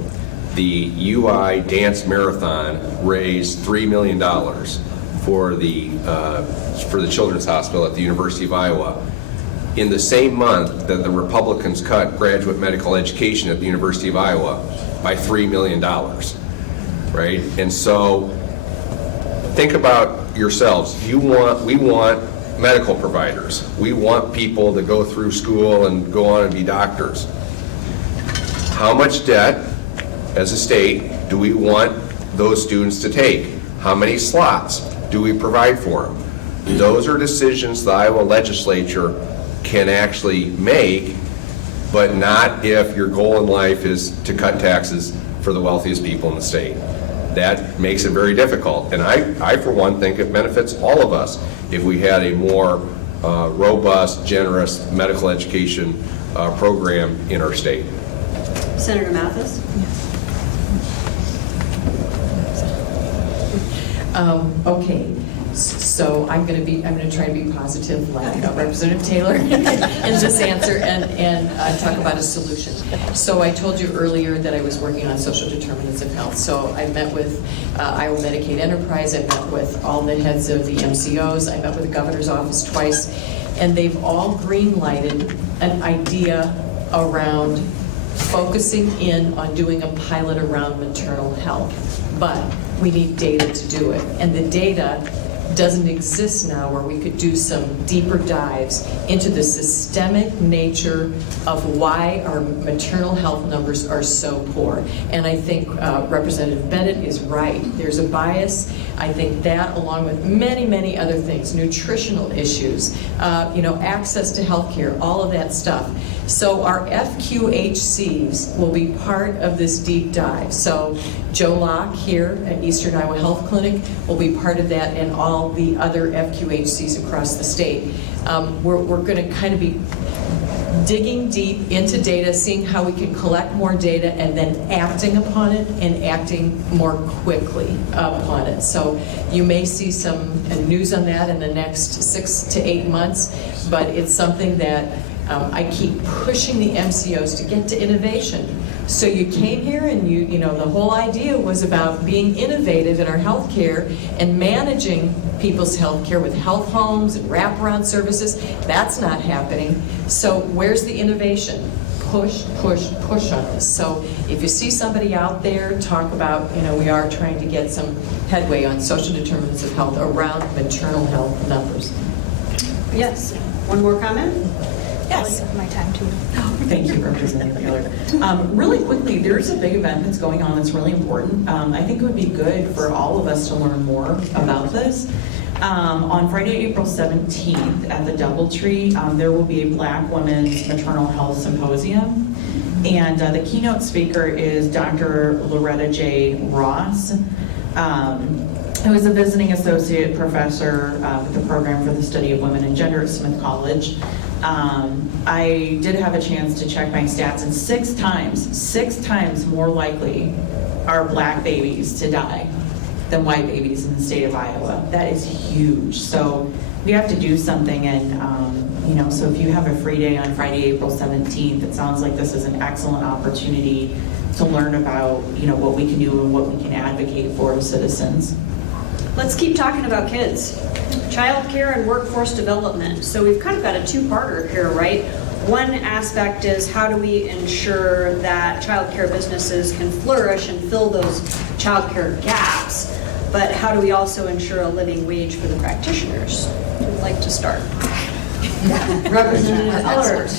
the UI Dance Marathon raised $3 million for the Children's Hospital at the University of Iowa in the same month that the Republicans cut graduate medical education at the University of Iowa by $3 million, right? And so think about yourselves. We want medical providers. We want people to go through school and go on and be doctors. How much debt, as a state, do we want those students to take? How many slots do we provide for them? Those are decisions the Iowa Legislature can actually make, but not if your goal in life is to cut taxes for the wealthiest people in the state. That makes it very difficult. And I for one, think it benefits all of us if we had a more robust, generous medical education program in our state. Senator Mathis? Okay, so I'm going to try to be positive like Representative Taylor in this answer and talk about a solution. So I told you earlier that I was working on social determinants of health. So I met with Iowa Medicaid Enterprise, I met with all the heads of the MCOs, I met with the governor's office twice, and they've all green-lighted an idea around focusing in on doing a pilot around maternal health. But we need data to do it. And the data doesn't exist now where we could do some deeper dives into the systemic nature of why our maternal health numbers are so poor. And I think Representative Bennet is right. There's a bias. I think that, along with many, many other things, nutritional issues, access to health care, all of that stuff. So our FQHCs will be part of this deep dive. So Joe Locke here at Eastern Iowa Health Clinic will be part of that, and all the other FQHCs across the state. We're going to kind of be digging deep into data, seeing how we can collect more data, and then acting upon it and acting more quickly upon it. So you may see some news on that in the next 6 to 8 months, but it's something that I keep pushing the MCOs to get to innovation. So you came here and the whole idea was about being innovative in our healthcare and managing people's healthcare with health homes and wraparound services. That's not happening. So where's the innovation? Push, push, push on this. So if you see somebody out there, talk about, we are trying to get some headway on social determinants of health around maternal health numbers. Yes. One more comment? Yes, my time too. Thank you, Representative Taylor. Really quickly, there's a big event that's going on that's really important. I think it would be good for all of us to learn more about this. On Friday, April 17th at the Doubletree, there will be a Black Women's Maternal Health Symposium. And the keynote speaker is Dr. Loretta J. Ross, who is a visiting associate professor with the program for the study of women and gender at Smith College. I did have a chance to check my stats, and 6 times more likely are Black babies to die than white babies in the state of Iowa. That is huge. So we have to do something, and so if you have a free day on Friday, April 17th, it sounds like this is an excellent opportunity to learn about what we can do and what we can advocate for as citizens. Let's keep talking about kids. Childcare and workforce development. So we've kind of got a two-parter here, right? One aspect is how do we ensure that childcare businesses can flourish and fill those childcare gaps, but how do we also ensure a living wage for the practitioners? Who would like to start? Representative Ellert.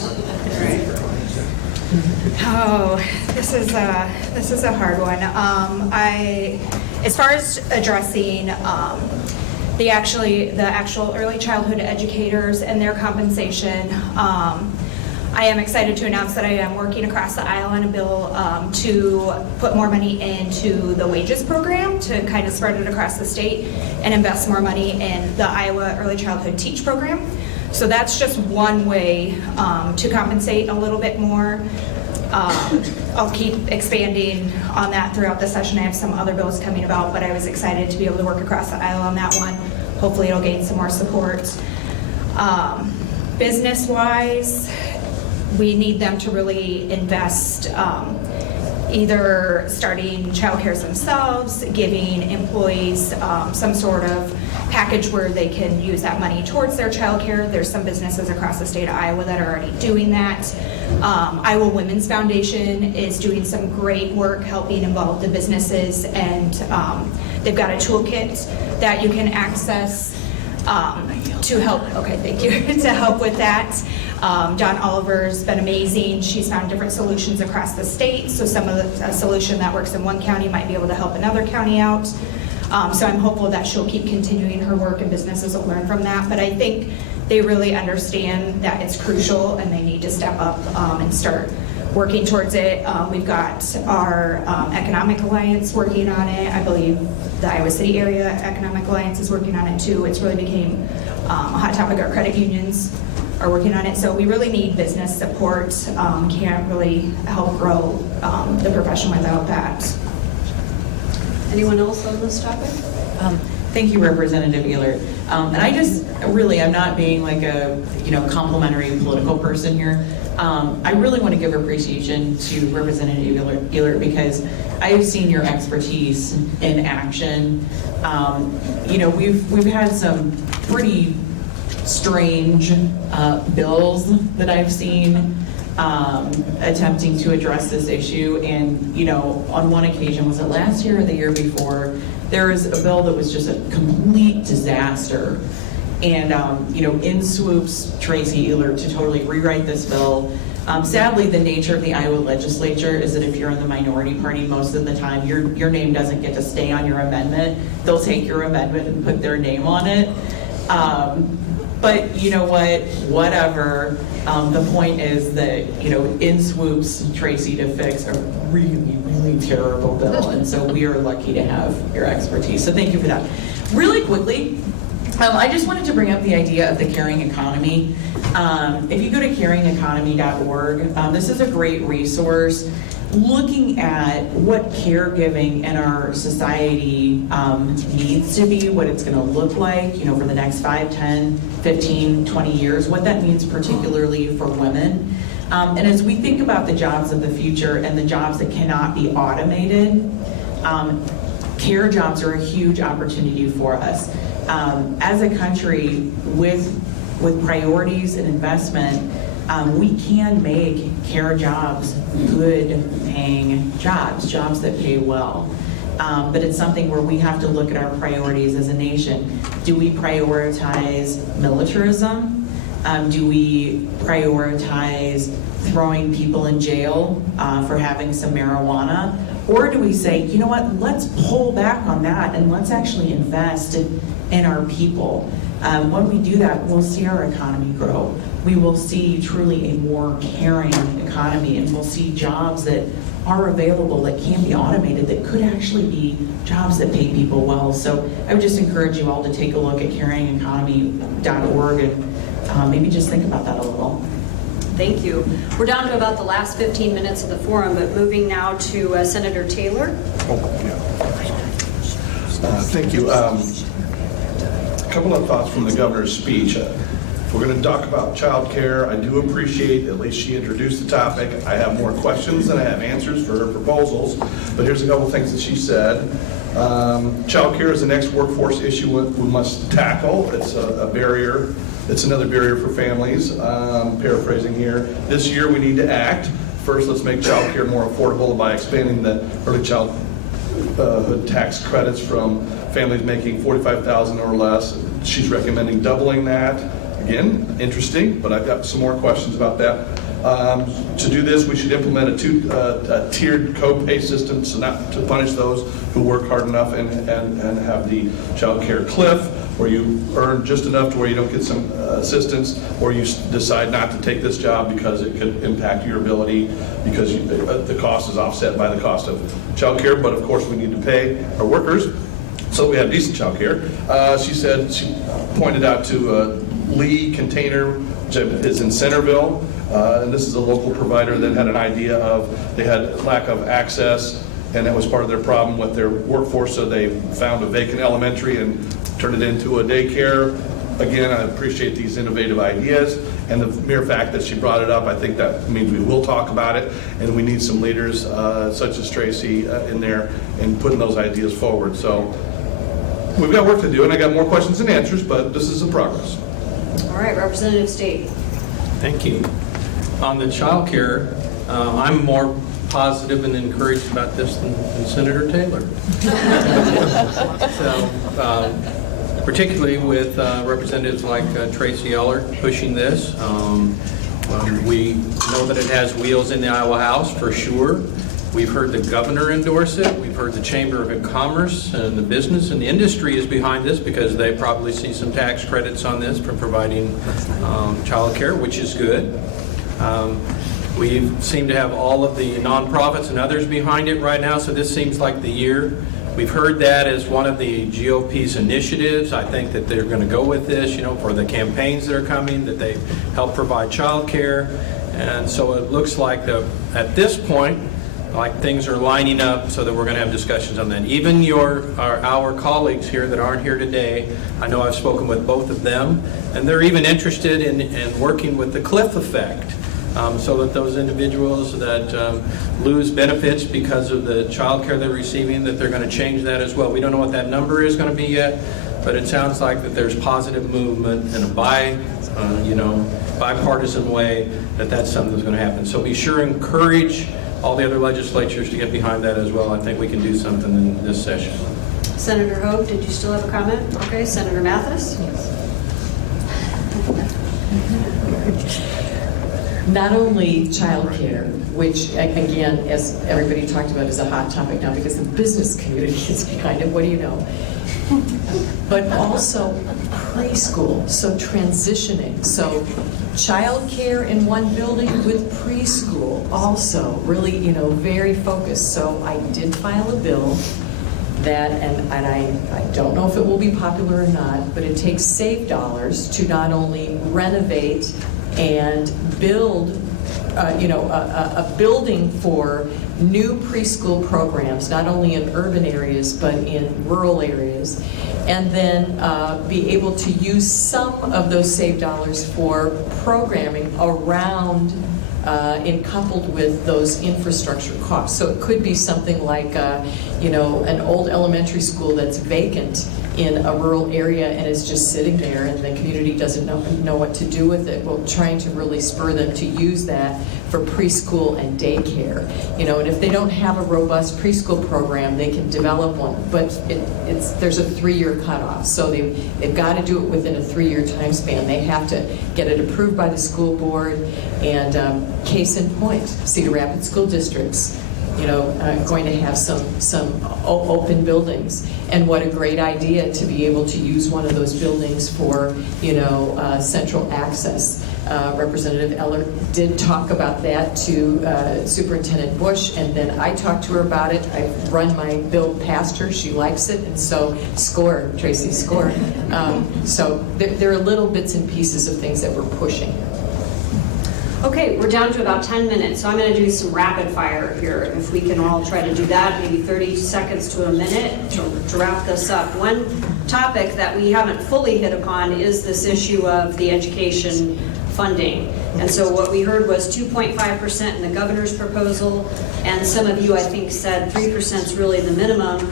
Oh, this is a hard one. As far as addressing the actual early childhood educators and their compensation, I am excited to announce that I am working across the aisle on a bill to put more money into the wages program to kind of spread it across the state and invest more money in the Iowa Early Childhood Teach program. So that's just one way to compensate a little bit more. I'll keep expanding on that throughout the session. I have some other bills coming about, but I was excited to be able to work across the aisle on that one. Hopefully it'll gain some more support. Business-wise, we need them to really invest either starting childcare themselves, giving employees some sort of package where they can use that money towards their childcare. There's some businesses across the state of Iowa that are already doing that. Iowa Women's Foundation is doing some great work helping involve the businesses, and they've got a toolkit that you can access to help, okay, thank you, to help with that. Dawn Oliver's been amazing. She's found different solutions across the state, so some of a solution that works in one county might be able to help another county out. So I'm hopeful that she'll keep continuing her work and businesses will learn from that. But I think they really understand that it's crucial and they need to step up and start working towards it. We've got our Economic Alliance working on it. I believe the Iowa City Area Economic Alliance is working on it too. It's really became a hot topic. Our credit unions are working on it. So we really need business support. Can't really help grow the profession without that. Anyone else on this topic? Thank you, Representative Ehlert. And I just, really, I'm not being like a, complimentary political person here. I really want to give appreciation to Representative Ehlert because I have seen your expertise in action. We've had some pretty strange bills that I've seen attempting to address this issue. And, on one occasion, was it last year or the year before, there was a bill that was just a complete disaster. And, in swoops Tracy Ehlert to totally rewrite this bill. Sadly, the nature of the Iowa Legislature is that if you're in the minority party, most of the time your name doesn't get to stay on your amendment. They'll take your amendment and put their name on it. But you know what? Whatever. The point is that, in swoops Tracy to fix a really, really terrible bill. And so we are lucky to have your expertise. So thank you for that. Really quickly, I just wanted to bring up the idea of the caring economy. If you go to caringeconomy.org, this is a great resource looking at what caregiving in our society needs to be, what it's going to look like, for the next 5, 10, 15, 20 years, what that means particularly for women. And as we think about the jobs of the future and the jobs that cannot be automated, care jobs are a huge opportunity for us. As a country, with priorities and investment, we can make care jobs good paying jobs that pay well. But it's something where we have to look at our priorities as a nation. Do we prioritize militarism? Do we prioritize throwing people in jail for having some marijuana? Or do we say, you know what, let's pull back on that and let's actually invest in our people? When we do that, we'll see our economy grow. We will see truly a more caring economy, and we'll see jobs that are available that can be automated that could actually be jobs that pay people well. So I would just encourage you all to take a look at caringeconomy.org and maybe just think about that a little. Thank you. We're down to about the last 15 minutes of the forum, but moving now to Senator Taylor. Thank you. A couple of thoughts from the governor's speech. If we're going to talk about childcare, I do appreciate at least she introduced the topic. I have more questions than I have answers for her proposals, but here's a couple things that she said. Childcare is the next workforce issue we must tackle. It's a barrier. It's another barrier for families. Paraphrasing here, this year we need to act. First, let's make childcare more affordable by expanding the early childhood tax credits from families making $45,000 or less. She's recommending doubling that. Again, interesting, but I've got some more questions about that. To do this, we should implement a tiered co-pay system, so not to punish those who work hard enough and have the child care cliff, where you earn just enough to where you don't get some assistance, or you decide not to take this job because it could impact your ability, because the cost is offset by the cost of child care. But of course, we need to pay our workers so we have decent child care. She pointed out to Lee Container, which is in Centerville, and this is a local provider that had an idea of they had lack of access, and that was part of their problem with their workforce, so they found a vacant elementary and turned it into a daycare. Again, I appreciate these innovative ideas. And the mere fact that she brought it up, I think that means we will talk about it, and we need some leaders such as Tracy in there and putting those ideas forward. So we've got work to do, and I got more questions and answers, but this is in progress. All right, Representative State. Thank you. On the childcare, I'm more positive and encouraged about this than Senator Taylor. So, particularly with representatives like Tracy Ellert pushing this. We know that it has wheels in the Iowa House for sure. We've heard the governor endorse it. We've heard the Chamber of Commerce and the business and the industry is behind this because they probably see some tax credits on this for providing childcare, which is good. We seem to have all of the nonprofits and others behind it right now, so this seems like the year. We've heard that as one of the GOP's initiatives. I think that they're going to go with this, for the campaigns that are coming, that they help provide childcare. And so it looks like at this point, like things are lining up so that we're going to have discussions on that. Even our colleagues here that aren't here today, I know I've spoken with both of them, and they're even interested in working with the cliff effect. So that those individuals that lose benefits because of the child care they're receiving, that they're going to change that as well. We don't know what that number is going to be yet, but it sounds like that there's positive movement in a bipartisan way that's something that's going to happen. So be sure and encourage all the other legislatures to get behind that as well. I think we can do something in this session. Senator Hogue, did you still have a comment? Okay, Senator Mathis? Not only childcare, which again, as everybody talked about, is a hot topic now because the business community is behind it, what do you know? But also preschool, so transitioning. So childcare in one building with preschool also really, very focused. So I did file a bill that, and I don't know if it will be popular or not, but it takes SAVE dollars to not only renovate and build, a building for new preschool programs, not only in urban areas, but in rural areas, and then be able to use some of those SAVE dollars for programming around coupled with those infrastructure costs. So it could be something like, an old elementary school that's vacant in a rural area and is just sitting there and the community doesn't know what to do with it. Well, trying to really spur them to use that for preschool and daycare. And if they don't have a robust preschool program, they can develop one, but there's a 3-year cutoff. So they've got to do it within a 3-year time span. They have to get it approved by the school board, and case in point, Cedar Rapids School District's going to have some open buildings. And what a great idea to be able to use one of those buildings for, central access. Representative Eller did talk about that to Superintendent Bush, and then I talked to her about it. I've run my bill past her. She likes it, and so score, Tracy, score. So there are little bits and pieces of things that we're pushing. Okay, we're down to about 10 minutes, so I'm going to do some rapid fire here. If we can all try to do that, maybe 30 seconds to a minute to wrap this up. One topic that we haven't fully hit upon is this issue of the education funding. And so what we heard was 2.5% in the governor's proposal, and some of you, I think, said 3% is really the minimum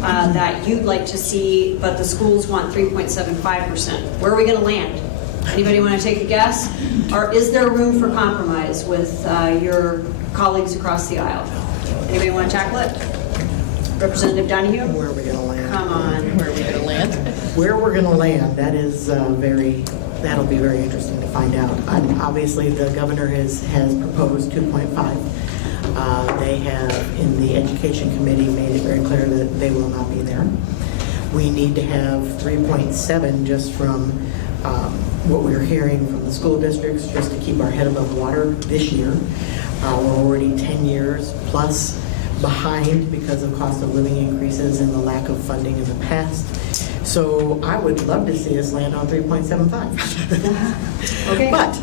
that you'd like to see, but the schools want 3.75%. Where are we going to land? Anybody want to take a guess? Or is there room for compromise with your colleagues across the aisle? Anybody want to tackle it? Representative Donahue? Where are we going to land? Come on. Where are we going to land? Where we're going to land, that'll be very interesting to find out. Obviously, the governor has proposed 2.5. They have, in the Education Committee, made it very clear that they will not be there. We need to have 3.7 just from what we're hearing from the school districts, just to keep our head above water this year. We're already 10 years plus behind because of cost of living increases and the lack of funding in the past. So I would love to see us land on 3.75. Okay. But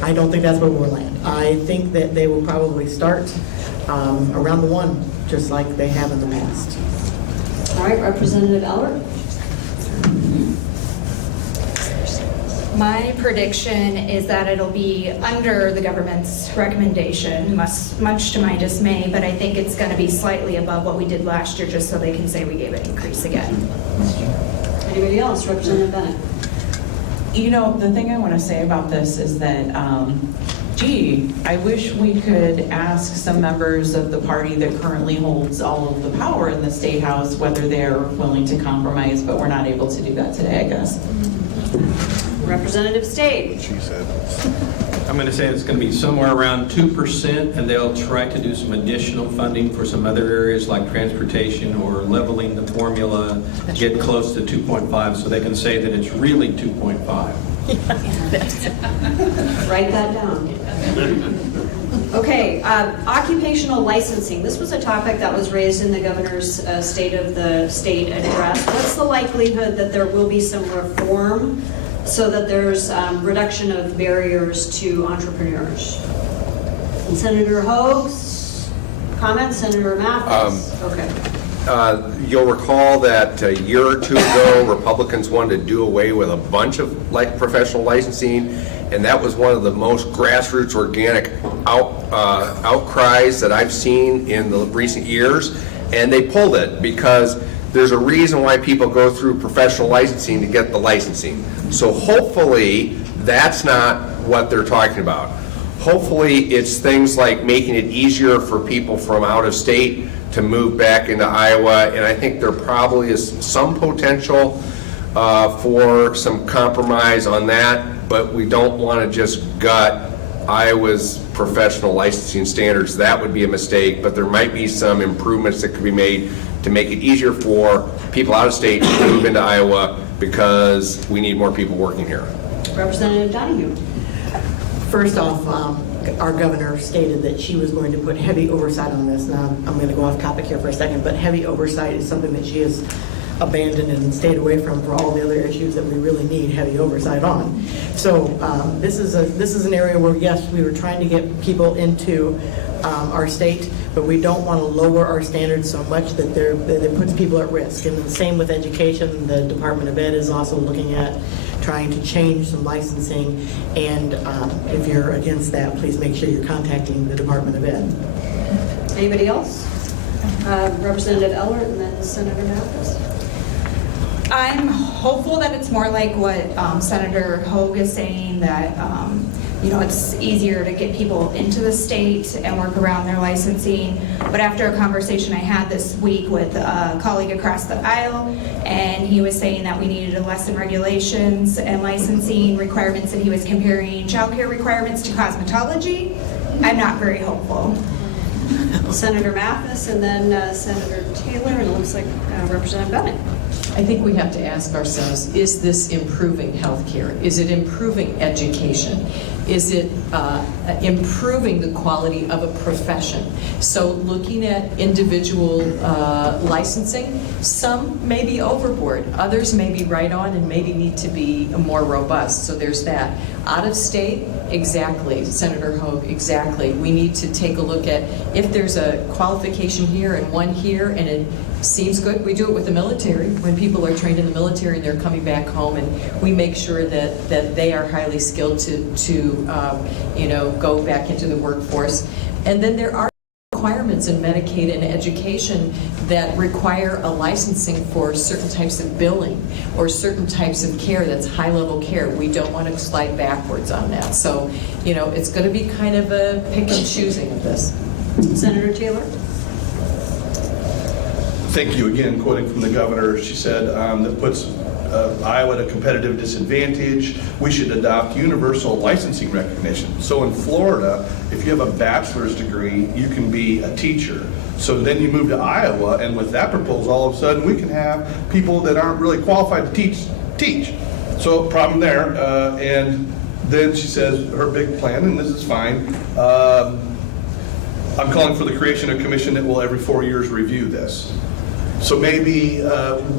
I don't think that's where we'll land. I think that they will probably start around the 1, just like they have in the past. All right, Representative Eller? My prediction is that it'll be under the government's recommendation, much to my dismay, but I think it's going to be slightly above what we did last year, just so they can say we gave an increase again. Anybody else? Representative Bennet. You know, the thing I want to say about this is that, I wish we could ask some members of the party that currently holds all of the power in the State House whether they're willing to compromise, but we're not able to do that today, I guess. Representative State. She said. I'm going to say it's going to be somewhere around 2%, and they'll try to do some additional funding for some other areas like transportation or leveling the formula, get close to 2.5, so they can say that it's really 2.5. Write that down. Okay, occupational licensing. This was a topic that was raised in the governor's State of the State address. What's the likelihood that there will be some reform so that there's reduction of barriers to entrepreneurs? And Senator Hoag's comments, Senator Mathis? Okay. You'll recall that a year or two ago, Republicans wanted to do away with a bunch of professional licensing, and that was one of the most grassroots organic outcries that I've seen in the recent years, and they pulled it because there's a reason why people go through professional licensing to get the licensing. So hopefully that's not what they're talking about. Hopefully it's things like making it easier for people from out of state to move back into Iowa, and I think there probably is some potential for some compromise on that, but we don't want to just gut Iowa's professional licensing standards. That would be a mistake, but there might be some improvements that could be made to make it easier for people out of state to move into Iowa because we need more people working here. Representative Donahue. First off, our governor stated that she was going to put heavy oversight on this. Now, I'm going to go off topic here for a second, but heavy oversight is something that she has abandoned and stayed away from for all the other issues that we really need heavy oversight on. So this is an area where, yes, we were trying to get people into our state, but we don't want to lower our standards so much that it puts people at risk. And the same with education. The Department of Ed is also looking at trying to change some licensing, and if you're against that, please make sure you're contacting the Department of Ed. Anybody else? Representative Ellert and then Senator Mathis. I'm hopeful that it's more like what Senator Hoag is saying, that it's easier to get people into the state and work around their licensing. But after a conversation I had this week with a colleague across the aisle, and he was saying that we needed to lessen regulations and licensing requirements, and he was comparing childcare requirements to cosmetology, I'm not very hopeful. Senator Mathis and then Senator Taylor, and it looks like Representative Bennet. I think we have to ask ourselves, is this improving healthcare? Is it improving education? Is it improving the quality of a profession? So looking at individual licensing, some may be overboard, others may be right on and maybe need to be more robust. So there's that. Out of state, exactly, Senator Hoag, exactly. We need to take a look at if there's a qualification here and one here and it seems good. We do it with the military. When people are trained in the military and they're coming back home, and we make sure that they are highly skilled to go back into the workforce. And then there are requirements in Medicaid and education that require a licensing for certain types of billing or certain types of care that's high-level care. We don't want to slide backwards on that. So, it's going to be kind of a pick and choosing of this. Senator Taylor. Thank you again, quoting from the governor. She said that puts Iowa at a competitive disadvantage. We should adopt universal licensing recognition. So in Florida, if you have a bachelor's degree, you can be a teacher. So then you move to Iowa, and with that proposal, all of a sudden we can have people that aren't really qualified to teach. So problem there. And then she says her big plan, and this is fine, I'm calling for the creation of a commission that will every 4 years review this. So maybe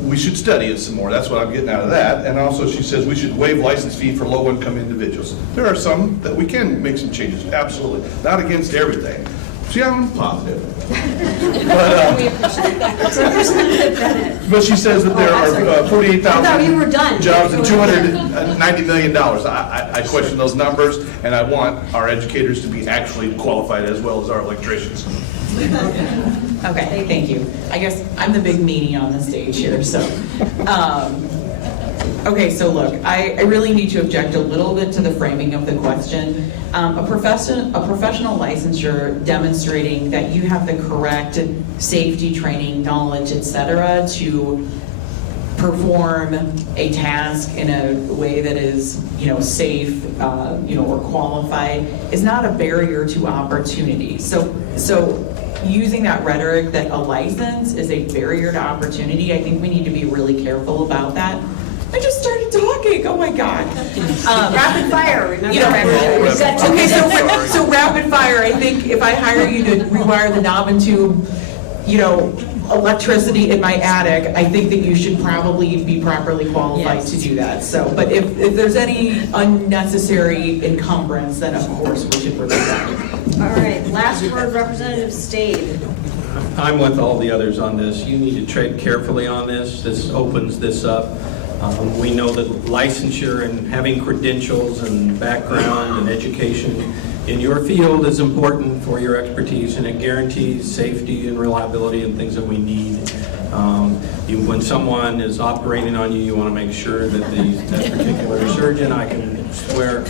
we should study it some more. That's what I'm getting out of that. And also she says we should waive license fee for low-income individuals. There are some that we can make some changes, absolutely. Not against everything. See, I'm positive. We appreciate that. Representative Bennet. But she says that there are I thought you were done. 48,000 jobs and $290 million. I question those numbers, and I want our educators to be actually qualified as well as our electricians. Okay, thank you. I guess I'm the big meanie on the stage here, so. Okay, so look, I really need to object a little bit to the framing of the question. A professional licensure demonstrating that you have the correct safety training, knowledge, et cetera, to perform a task in a way that is, safe, or qualified is not a barrier to opportunity. So using that rhetoric that a license is a barrier to opportunity, I think we need to be really careful about that. I just started talking, oh my God. Rapid fire, remember? We've got 2 minutes. So rapid fire, I think if I hire you to rewire the knob and tube, electricity in my attic, I think that you should probably be properly qualified to do that. So, but if there's any unnecessary encumbrance, then of course we should prevent that. All right, last word, Representative Stade. I'm with all the others on this. You need to tread carefully on this. This opens this up. We know that licensure and having credentials and background and education in your field is important for your expertise, and it guarantees safety and reliability and things that we need. When someone is operating on you, you want to make sure that that particular surgeon, I can swear,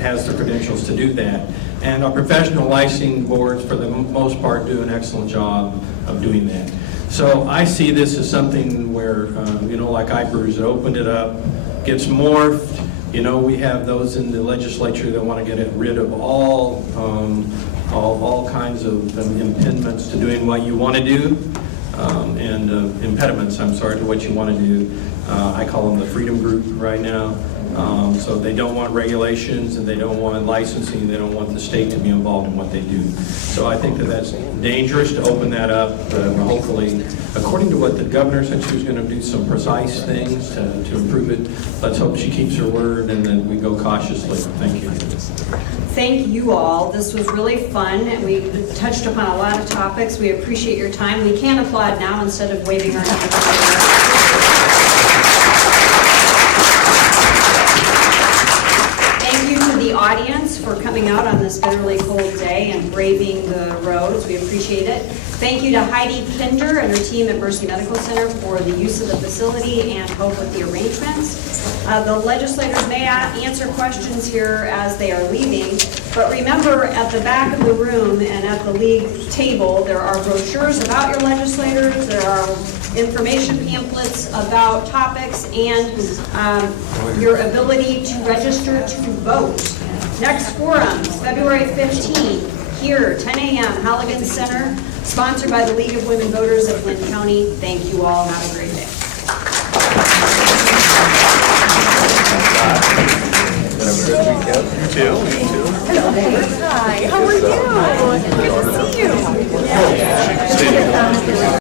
has the credentials to do that. And our professional licensing boards, for the most part, do an excellent job of doing that. So I see this as something where, like IBRS, it opened it up, gets morphed. We have those in the legislature that want to get rid of all kinds of impediments to doing what you want to do, and impediments, I'm sorry, to what you want to do. I call them the freedom group right now. So they don't want regulations, and they don't want licensing, they don't want the state to be involved in what they do. So I think that that's dangerous to open that up. Hopefully, according to what the governor said, she was going to do some precise things to improve it. Let's hope she keeps her word and that we go cautiously. Thank you. Thank you all. This was really fun, and we touched upon a lot of topics. We appreciate your time. We can applaud now instead of waving our hands. Audience for coming out on this bitterly cold day and braving the roads. We appreciate it. Thank you to Heidi Kinder and her team at Mercy Medical Center for the use of the facility and help with the arrangements. The legislators may answer questions here as they are leaving, but remember, at the back of the room and at the league table, there are brochures about your legislators, there are information pamphlets about topics, and your ability to register to vote. Next forum, February 15th, here, 10 a.m., Halligan Center, sponsored by the League of Women Voters of Linn County. Thank you all. Have a great day. You too. Hi, how are you? Good to see you.